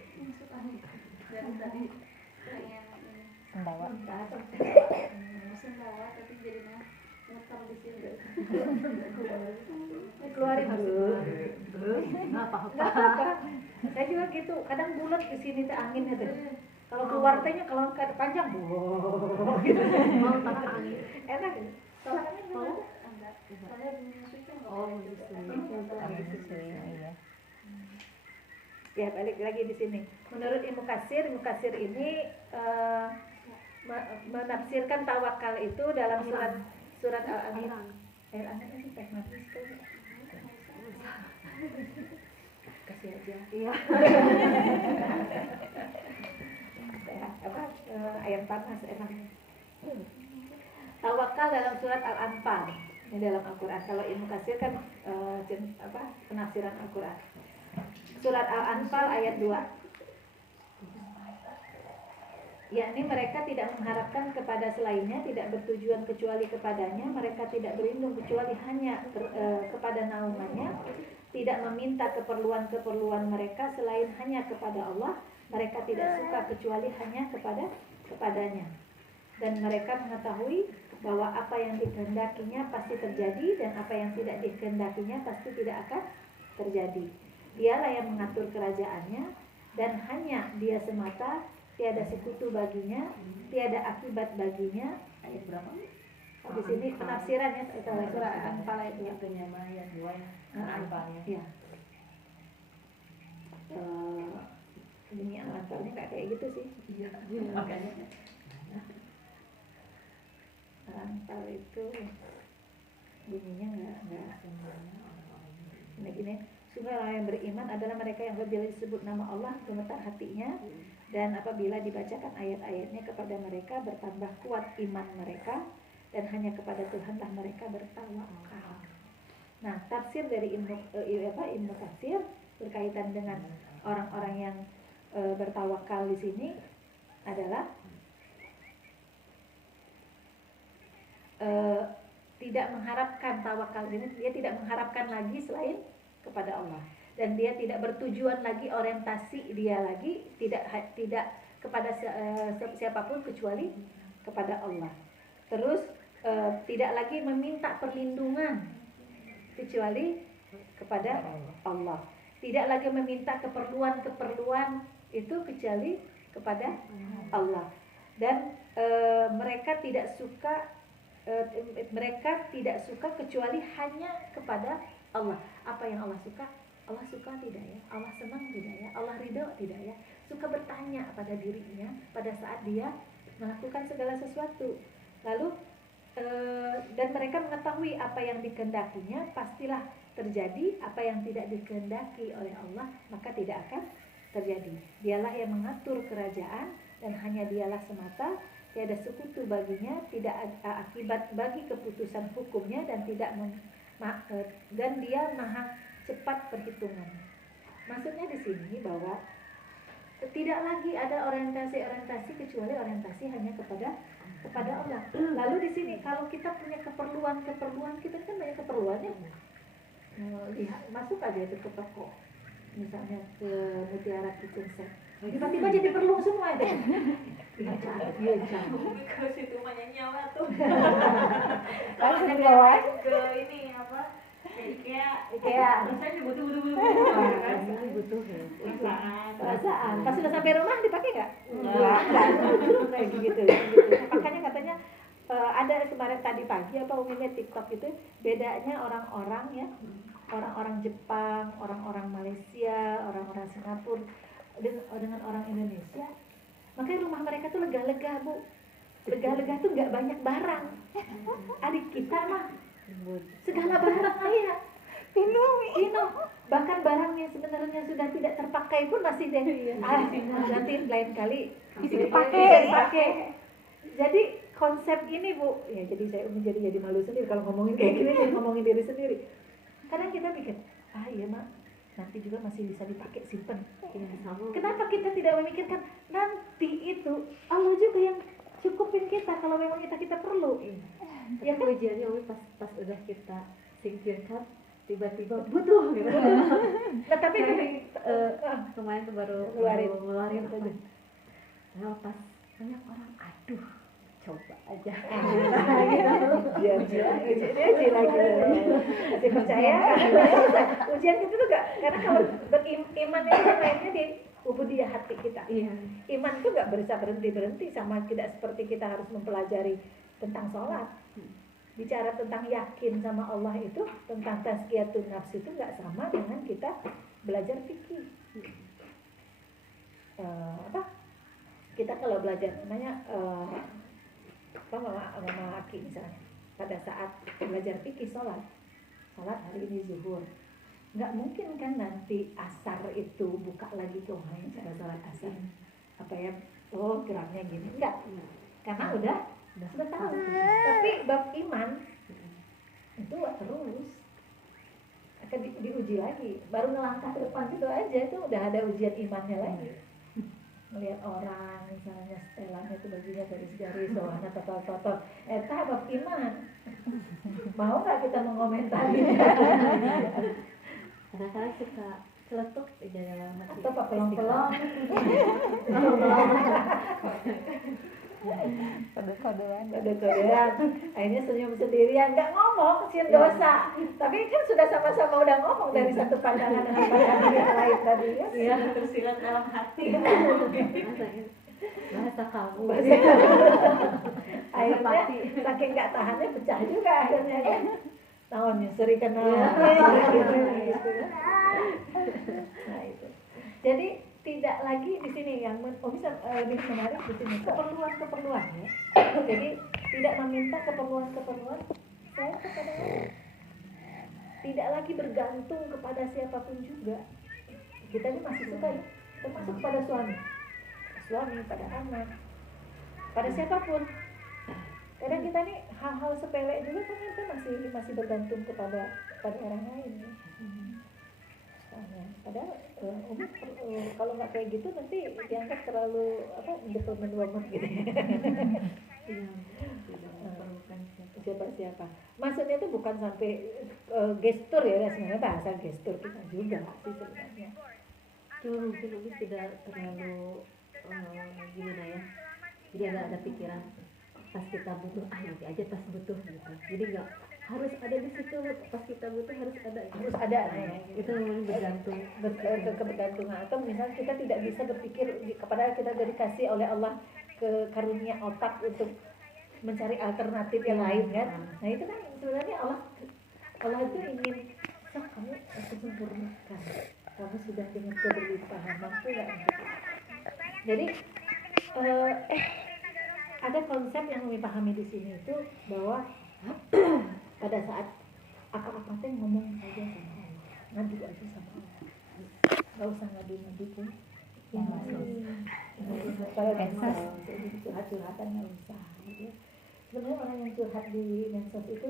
Sendawa. Sendawa tapi jadinya ngetar di sini. Keluarin dulu. Nggak apa-apa. Saya juga gitu. Kadang bulat di sini tuh anginnya tuh. Kalau keluar tehnya kalau panjang, gitu. Mau tanah angin. Enak gitu. Kalau angin Mau? mau? Enggak. Saya musiknya enggak. Oh, boleh gitu. iya. Ya, balik lagi di sini. Menurut Ibnu Katsir ini menafsirkan tawakal itu dalam surat Al-An'am. Air anget sih teh manis tuh. Kasih aja. Iya. Air panas enak. Tawakal dalam surat Al-Anfal. Ini dalam Al-Qur'an. Kalau Ibnu Katsir kan penafsiran Al-Qur'an. Surat Al-Anfal ayat 2. Yakni mereka tidak mengharapkan kepada selainnya, tidak bertujuan kecuali kepadanya, mereka tidak berlindung kecuali hanya kepada naungannya, tidak meminta keperluan mereka selain hanya kepada Allah, mereka tidak suka kecuali hanya kepadanya. Dan mereka mengetahui bahwa apa yang dikehendakinya pasti terjadi dan apa yang tidak dikehendakinya pasti tidak akan terjadi. Dialah yang mengatur kerajaannya dan hanya dia semata, tiada sekutu baginya, tiada akibat baginya. Ayat berapa? Di sini penafsirannya surah Al-Anfal ayat 2. Itunya mah ayat 2 ya. Al-Anfalnya. Iya. Ini Al-Anfalnya nggak kayak gitu sih. Iya, makanya. Al-Anfal itu bunyinya nggak gini. Sungguh orang yang beriman adalah mereka yang apabila disebut nama Allah gemetar hatinya, dan apabila dibacakan ayat-ayatnya kepada mereka bertambah kuat iman mereka, dan hanya kepada Tuhanlah mereka bertawakal. Nah, tafsir dari Ibnu Katsir berkaitan dengan orang-orang yang bertawakal di sini adalah tidak mengharapkan tawakal ini, dia tidak mengharapkan lagi selain kepada Allah, dan dia tidak bertujuan lagi, orientasi dia lagi tidak kepada siapapun kecuali kepada Allah. Terus tidak lagi meminta perlindungan kecuali kepada Allah. Tidak lagi meminta keperluan itu kecuali kepada Allah. Dan mereka tidak suka kecuali hanya kepada Allah. Apa yang Allah suka tidak ya? Allah senang tidak ya? Allah ridho tidak ya? Suka bertanya pada dirinya pada saat dia melakukan segala sesuatu. Lalu dan mereka mengetahui apa yang dikehendakinya pastilah terjadi, apa yang tidak dikehendaki oleh Allah maka tidak akan terjadi. Dialah yang mengatur kerajaan dan hanya dialah semata, tiada sekutu baginya, tidak ada akibat bagi keputusan hukumnya, dan dan dia maha cepat perhitungan. Maksudnya di sini bahwa tidak lagi ada orientasi kecuali orientasi hanya kepada Allah. Lalu di sini kalau kita punya keperluan kita kan banyak keperluannya. Lihat, masuk aja itu ke toko, misalnya ke Mutiara Kitchen Set, tiba-tiba jadi perlu semua itu. Dia jauh. Ke situ banyak nyawa tuh. Kalau di bawah Ke ini apa? Ke IKEA. Misalnya butuh. Perasaan. Pas sudah sampai rumah dipakai nggak? Enggak. Kayak gitu. Makanya katanya ada kemarin tadi pagi apa umumnya TikTok itu bedanya orang-orang ya, orang-orang Jepang, orang-orang Malaysia, orang-orang Singapura dengan orang Indonesia. Makanya rumah mereka tuh lega-lega, Bu. Lega-lega tuh nggak banyak barang. Adik kita mah segala barang ya. Pino. Bahkan barang yang sebenarnya sudah tidak terpakai pun masih deh. Nanti lain kali bisa dipakai. Jadi konsep ini Bu, ya jadi saya jadi malu sendiri kalau ngomongin kayak gini, jadi ngomongin diri sendiri. Kadang kita pikir, iya mak, nanti juga masih bisa dipakai, simpen. Kenapa kita tidak memikirkan nanti itu Allah juga yang cukupin kita kalau memang kita perlu. Ya kan ujiannya Umi pas udah kita singkirkan tiba-tiba butuh gitu. Nah tapi kemarin tuh baru ngeluarin tuh. Nah pas banyak orang aduh coba aja. Ujian lagi. Masih percaya? Ujian itu tuh gak, karena kalau beriman itu lainnya di ubudiyah hati kita. Iman itu gak bisa berhenti sama tidak seperti kita harus mempelajari tentang sholat. Bicara tentang yakin sama Allah itu, tentang tazkiyatun nafs itu gak sama dengan kita belajar fikih. Kita kalau belajar namanya Mama Aki misalnya, pada saat belajar fikih sholat hari ini zuhur, nggak mungkin kan nanti asar itu buka lagi tuh cara sholat asar geraknya gini, enggak, karena udah tahu. Tapi bab iman itu terus akan diuji lagi, baru ngelangkah ke depan gitu aja itu udah ada ujian imannya lagi. Melihat orang misalnya setelannya itu bajunya garis-garis, bawahnya total bab iman. Mau nggak kita mengomentari? Kadang-kadang suka celetuk di dalam hati. Atau pak pelong-pelong. Kode-kodean. Akhirnya senyum sendirian, nggak ngomong, kesian dosa. Tapi kan sudah sama-sama udah ngomong dari satu pandangan dengan pandangan yang lain tadi ya. Iya, tersirat dalam hati. Bahasa kamu. Akhirnya saking nggak tahannya pecah juga akhirnya kan. Tahun nyusuri kenal. Nah itu. Jadi tidak lagi di sini yang bisa lebih menarik di sini keperluan ya. Jadi tidak meminta keperluan saya kepada Allah. Tidak lagi bergantung kepada siapapun juga. Kita ini masih suka ya, termasuk pada suami, pada anak, pada siapapun. Kadang kita nih hal-hal sepele juga kan kita masih bergantung kepada orang lain. Ya. Padahal kalau nggak kayak gitu nanti dianggap terlalu independent woman gitu. Siapa. Maksudnya itu bukan sampai gestur ya, sebenarnya bahasa gestur kita juga sih sebenarnya. Cuma mungkin tidak terlalu gimana ya. Jadi ada pikiran pas kita butuh nanti aja pas butuh gitu. Jadi nggak harus ada di situ, pas kita butuh harus ada ya. Itu bergantung kebergantungan, atau misalnya kita tidak bisa berpikir kepada kita dikasih oleh Allah ke karunia otak untuk mencari alternatif yang lain kan. Nah itu kan sebenarnya Allah itu ingin kamu aku sempurnakan, kamu sudah dengan keberlimpahan, mampu nggak? Jadi ada konsep yang kami pahami di sini itu bahwa pada saat apa-apa teh ngomong saja sama Allah, ngadu aja sama Allah, nggak usah ngadu pun curhat-curhatan nggak usah gitu. Sebenarnya orang yang curhat di medsos itu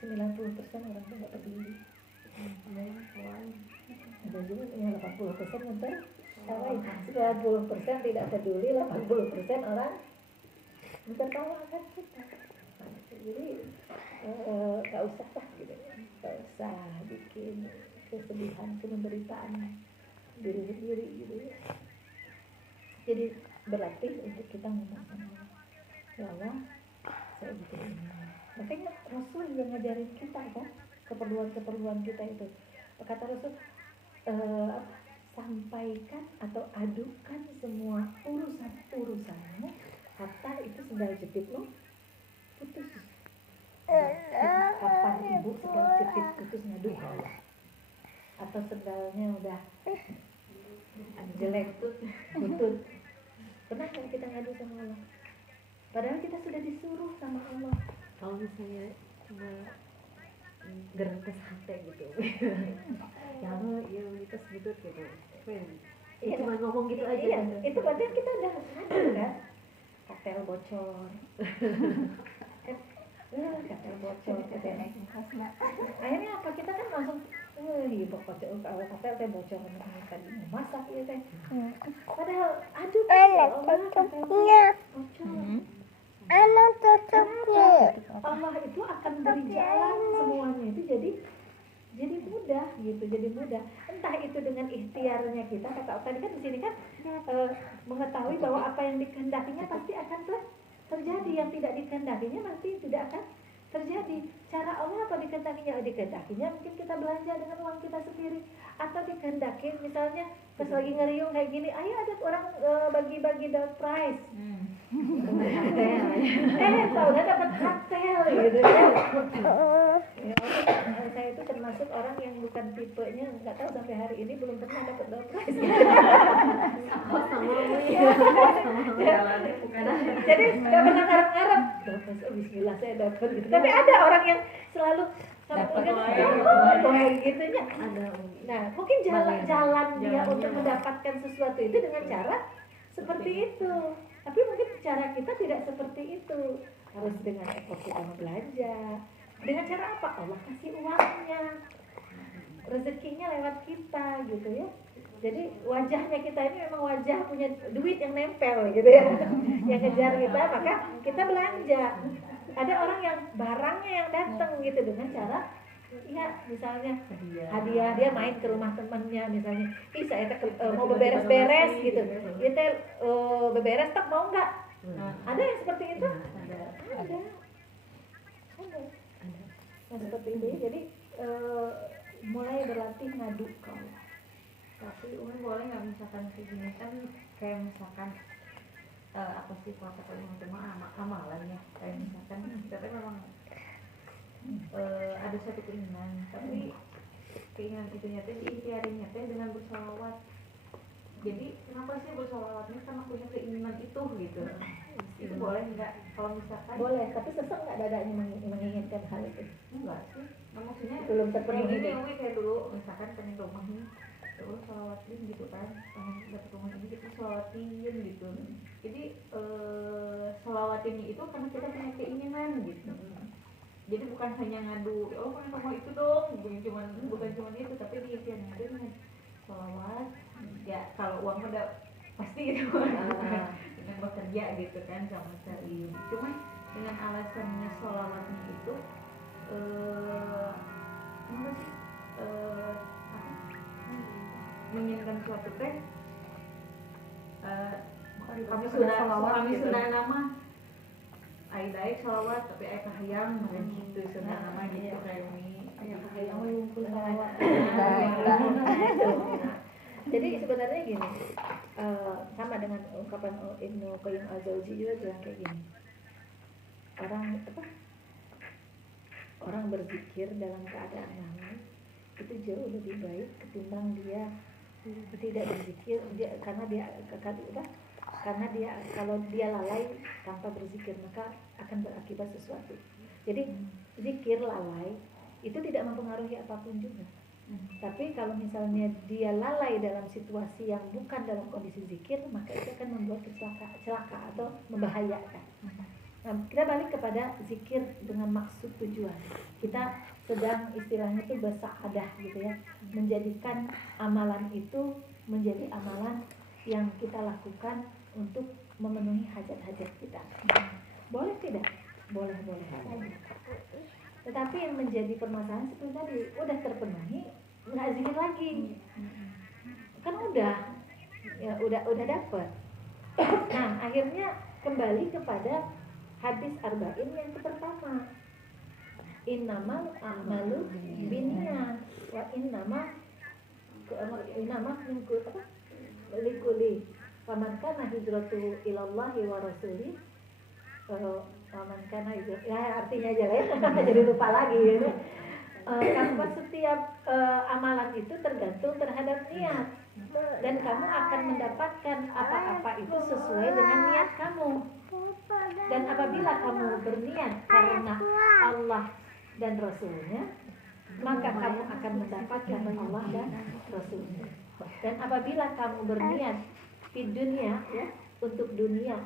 90% orang tuh nggak peduli. Ada juga yang 80% nonton, 90% tidak peduli, 80% orang mentertawakan kita. Jadi nggak usah lah gitu, nggak usah bikin kesedihan, penderitaan diri sendiri gitu ya. Jadi berlatih untuk kita ngomong sama Allah, ya Allah saya butuh ini. Makanya Rasul juga ngajarin kita kan keperluan kita itu. Kata Rasul sampaikan atau adukan semua urusanmu, kata itu sendal jepit lo putus. Kapan ibu sendal jepit putus ngadu Allah, atau sendalnya udah jelek tuh putus, pernah kan kita ngadu sama Allah? Padahal kita sudah disuruh sama Allah. Kalau misalnya cuma gerentes hati gitu. Ya lo ya kita sebut gitu. Iya, Cuma ngomong gitu aja. Iya, itu berarti kita udah ngadu kan. Kaktel bocor. Kaktel bocor gitu ya. Akhirnya apa, kita kan langsung gitu bocor, kalau kaktel teh bocor tadi mau masak gitu teh. Padahal aduh kaktel bocor. Allah itu akan beri jalan semuanya itu jadi mudah gitu, jadi mudah. Entah itu dengan ikhtiarnya kita, kata tadi kan di sini kan mengetahui bahwa apa yang dikehendakinya pasti akan terjadi, yang tidak dikehendakinya pasti tidak akan terjadi. Cara Allah apa dikehendakinya? Dikehendakinya mungkin kita belanja dengan uang kita sendiri, atau dikehendakin misalnya pas lagi ngeriung kayak gini, ayo ada orang bagi-bagi door prize. Tahunya dapat kaktel gitu ya. Saya itu termasuk orang yang bukan tipenya, nggak tahu sampai hari ini belum pernah dapat door prize. Jadi nggak pernah ngarep-ngarep. Bismillah saya dapat gitu. Tapi ada orang yang selalu dapat kayak gitunya. Nah, mungkin jalan dia untuk mendapatkan sesuatu itu dengan cara seperti itu. Tapi mungkin cara kita tidak seperti itu. Harus dengan effort kita belanja. Dengan cara apa? Allah kasih uangnya. Rezekinya lewat kita gitu ya. Jadi wajahnya kita ini memang wajah punya duit yang nempel gitu ya. Yang ngejar kita, maka kita belanja. Ada orang yang barangnya yang datang gitu dengan cara ya misalnya hadiah, dia main ke rumah temannya misalnya, saya mau beberes-beres gitu, dia beberes tak mau nggak? Ada yang seperti itu? Ada. Nah seperti itu, jadi mulai berlatih ngadu ke Allah. Tapi Umi boleh nggak misalkan kayak gini kan, kayak misalkan apa sih puasa paling utama amalan ya, kayak misalkan kita kan memang ada satu keinginan, tapi keinginan itu nyata diikhtiarinya teh dengan bersolawat. Jadi kenapa sih bersolawatnya? Karena punya keinginan itu gitu. Itu boleh nggak? Kalau misalkan boleh, tapi sesek nggak dadanya menginginkan hal itu? Enggak sih. Nah, maksudnya belum terpenuhi. Kayak gini Umi, kayak dulu misalkan pengen rumah nih, terus sholawatin gitu kan, pengen dapet rumah ini kita sholawatin gitu. Jadi sholawatinnya itu karena kita punya keinginan gitu. Jadi bukan hanya ngadu, oh pengen rumah itu dong, bukan cuma itu, tapi diikhtiarnya itu dengan sholawat. Ya kalau uang udah pasti gitu kan, dengan bekerja gitu kan sama sekali. Cuma dengan alasannya sholawatnya itu apa sih menginginkan suatu teh kami sudah nama Aidai sholawat tapi ayah kahiyang macam gitu sudah nama gitu kayak ini ayah kahiyang ngumpul sholawat. Jadi sebenarnya gini, sama dengan ungkapan Ibnu Qayyim al-Jauzi juga bilang kayak gini, orang berzikir dalam keadaan lalai itu jauh lebih baik ketimbang dia tidak berzikir, karena dia kalau dia lalai tanpa berzikir maka akan berakibat sesuatu. Jadi zikir lalai itu tidak mempengaruhi apapun juga. Tapi kalau misalnya dia lalai dalam situasi yang bukan dalam kondisi zikir, maka itu akan membuat celaka atau membahayakan. Nah, kita balik kepada zikir dengan maksud tujuan. Kita sedang istilahnya itu bersaadah gitu ya, menjadikan amalan itu menjadi amalan yang kita lakukan untuk memenuhi hajat-hajat kita. Boleh tidak? Boleh saja. Tetapi yang menjadi permasalahan seperti tadi, udah terpenuhi, nggak zikir lagi. Kan udah dapet. Nah, akhirnya kembali kepada hadis arba'in yang pertama. Innamal a'malu binniyat wa innama likuli faman kana hijratuhu ilallahi wa rasulih faman kana ya artinya aja ya jadi lupa lagi ya. Karena setiap amalan itu tergantung terhadap niat, dan kamu akan mendapatkan apa-apa itu sesuai dengan niat kamu. Dan apabila kamu berniat karena Allah dan Rasulnya, maka kamu akan mendapatkan Allah dan Rasulnya. Dan apabila kamu berniat di dunia, ya, untuk dunia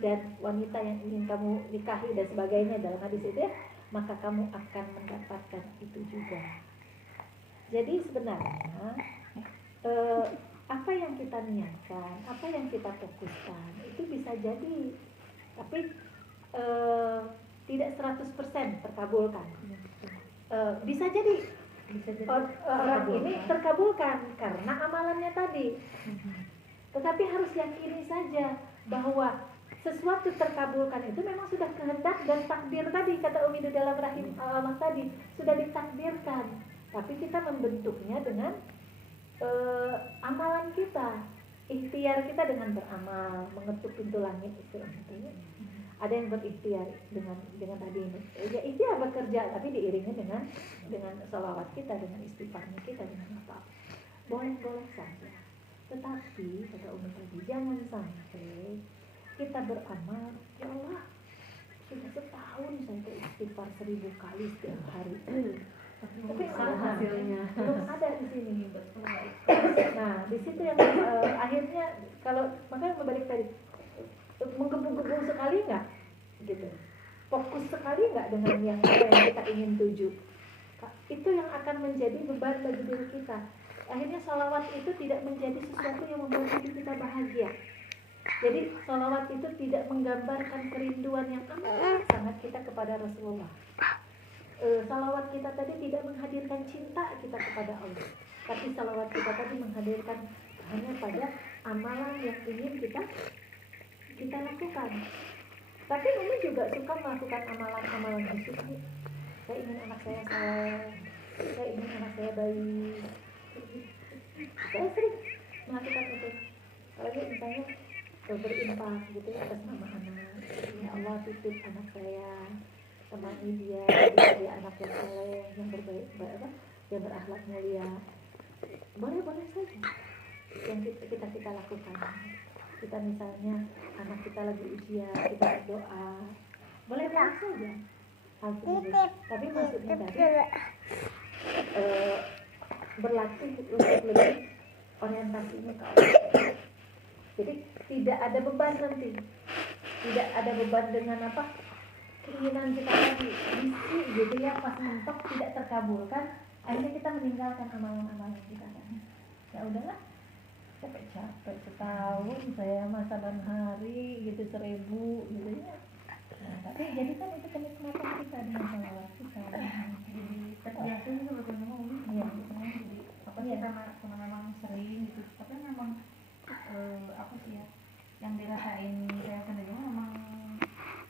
dan wanita yang ingin kamu nikahi dan sebagainya dalam hadis itu, ya, maka kamu akan mendapatkan itu juga. Jadi sebenarnya apa yang kita niatkan, apa yang kita fokuskan itu bisa jadi, tapi tidak 100% terkabulkan. Bisa jadi orang ini terkabulkan karena amalannya tadi, tetapi harus yakini saja bahwa sesuatu terkabulkan itu memang sudah kehendak dan takdir tadi, kata Umi di dalam rahim Allah tadi, sudah ditakdirkan. Tapi kita membentuknya dengan amalan kita, ikhtiar kita dengan beramal, mengetuk pintu langit itu. Ada yang berikhtiar dengan tadi ini, ya ikhtiar bekerja, tapi diiringi dengan sholawat kita, dengan istighfarnya kita, dengan apa? Boleh saja. Tetapi kata Umi tadi, jangan sampai kita beramal, ya Allah sudah setahun saya istighfar 1000 kali setiap hari, tapi hasilnya belum ada di sini. Nah di situ yang akhirnya kalau makanya berbalik tadi, menggebu-gebu sekali nggak gitu, fokus sekali nggak dengan yang kita ingin tuju, itu yang akan menjadi beban bagi diri kita. Akhirnya sholawat itu tidak menjadi sesuatu yang membuat hidup kita bahagia. Jadi sholawat itu tidak menggambarkan kerinduan yang amat sangat kita kepada Rasulullah. Sholawat kita tadi tidak menghadirkan cinta kita kepada Allah, tapi sholawat kita tadi menghadirkan hanya pada amalan yang ingin kita lakukan. Tapi Umi juga suka melakukan amalan-amalan khusus. Saya ingin anak saya saleh, saya ingin anak saya baik. Saya sering melakukan itu. Apalagi misalnya berinfak gitu ya atas nama anak. Ya Allah, titip anak saya, temani dia, dia anak yang saleh, yang berbaik, yang berakhlak mulia. Boleh saja yang kita lakukan. Kita misalnya anak kita lagi ujian, kita berdoa, boleh saja hal tersebut. Tapi maksudnya tadi berlatih untuk lebih orientasinya ke Allah. Jadi tidak ada beban nanti, tidak ada beban dengan apa keinginan kita tadi isi gitu ya, pas mentok tidak terkabulkan, akhirnya kita meninggalkan amalan-amalan kita kan. Ya udahlah, capek setahun saya masa dan hari gitu 1000 gitu ya. Nah, tapi jadi kan itu kenikmatan kita dengan sholawat kita. Jadi terbiasa juga berkunjung ya, jadi apa sih karena memang sering gitu. Tapi memang apa sih ya yang dirasain saya sendiri memang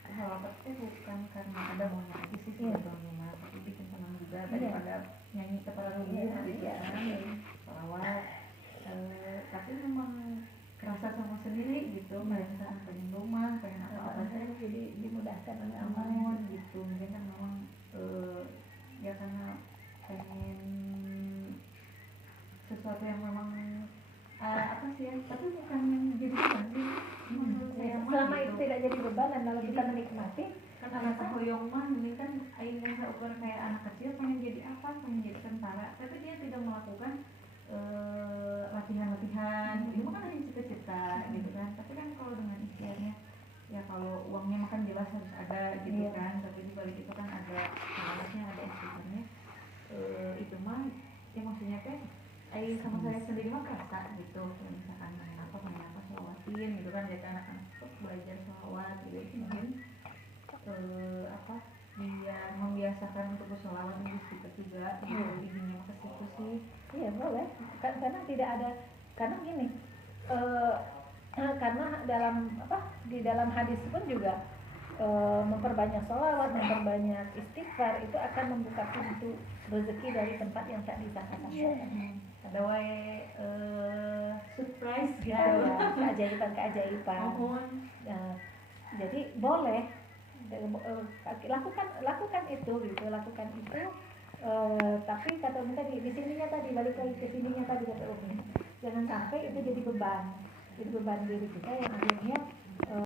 sholawat itu bukan karena ada maunya aja sih sebetulnya, tapi bikin senang juga daripada nyanyi kepala rubuh gitu ya, sholawat. Tapi memang kerasa sama sendiri gitu, merasa pengen rumah, pengen apa-apa saja, jadi dimudahkan oleh Allah gitu. Mungkin kan memang ya karena pengen sesuatu yang memang apa sih ya, tapi bukan yang jadi beban sih menurut saya. Selama itu tidak jadi beban dan kalau kita menikmati kan anak hoyong mah ini kan aing yang seukur kayak anak kecil pengen jadi apa, pengen jadi tentara, tapi dia tidak melakukan latihan-latihan, itu kan hanya cita-cita gitu kan. Tapi kan kalau dengan ikhtiarnya, ya kalau uangnya makan jelas harus ada gitu kan, tapi di balik itu kan ada syaratnya, ada ikhtiarnya. Itu mah ya maksudnya kan sama saya sendiri mah kerasa gitu, misalkan pengen apa sholawatin gitu kan, jadi anak-anak belajar sholawat gitu, mungkin apa dia membiasakan untuk bersolawat kita juga gitu, izinnya ke situ sih. Iya boleh, karena tidak ada, karena gini, karena di dalam hadis pun juga memperbanyak sholawat, memperbanyak istighfar itu akan membuka pintu rezeki dari tempat yang tak disangka-sangka. Ada wae surprise gitu, ya, keajaiban. Jadi boleh lakukan itu gitu, tapi kata Umi tadi di sininya tadi, balik lagi ke sininya tadi kata Umi, jangan sampai itu jadi beban diri kita yang akhirnya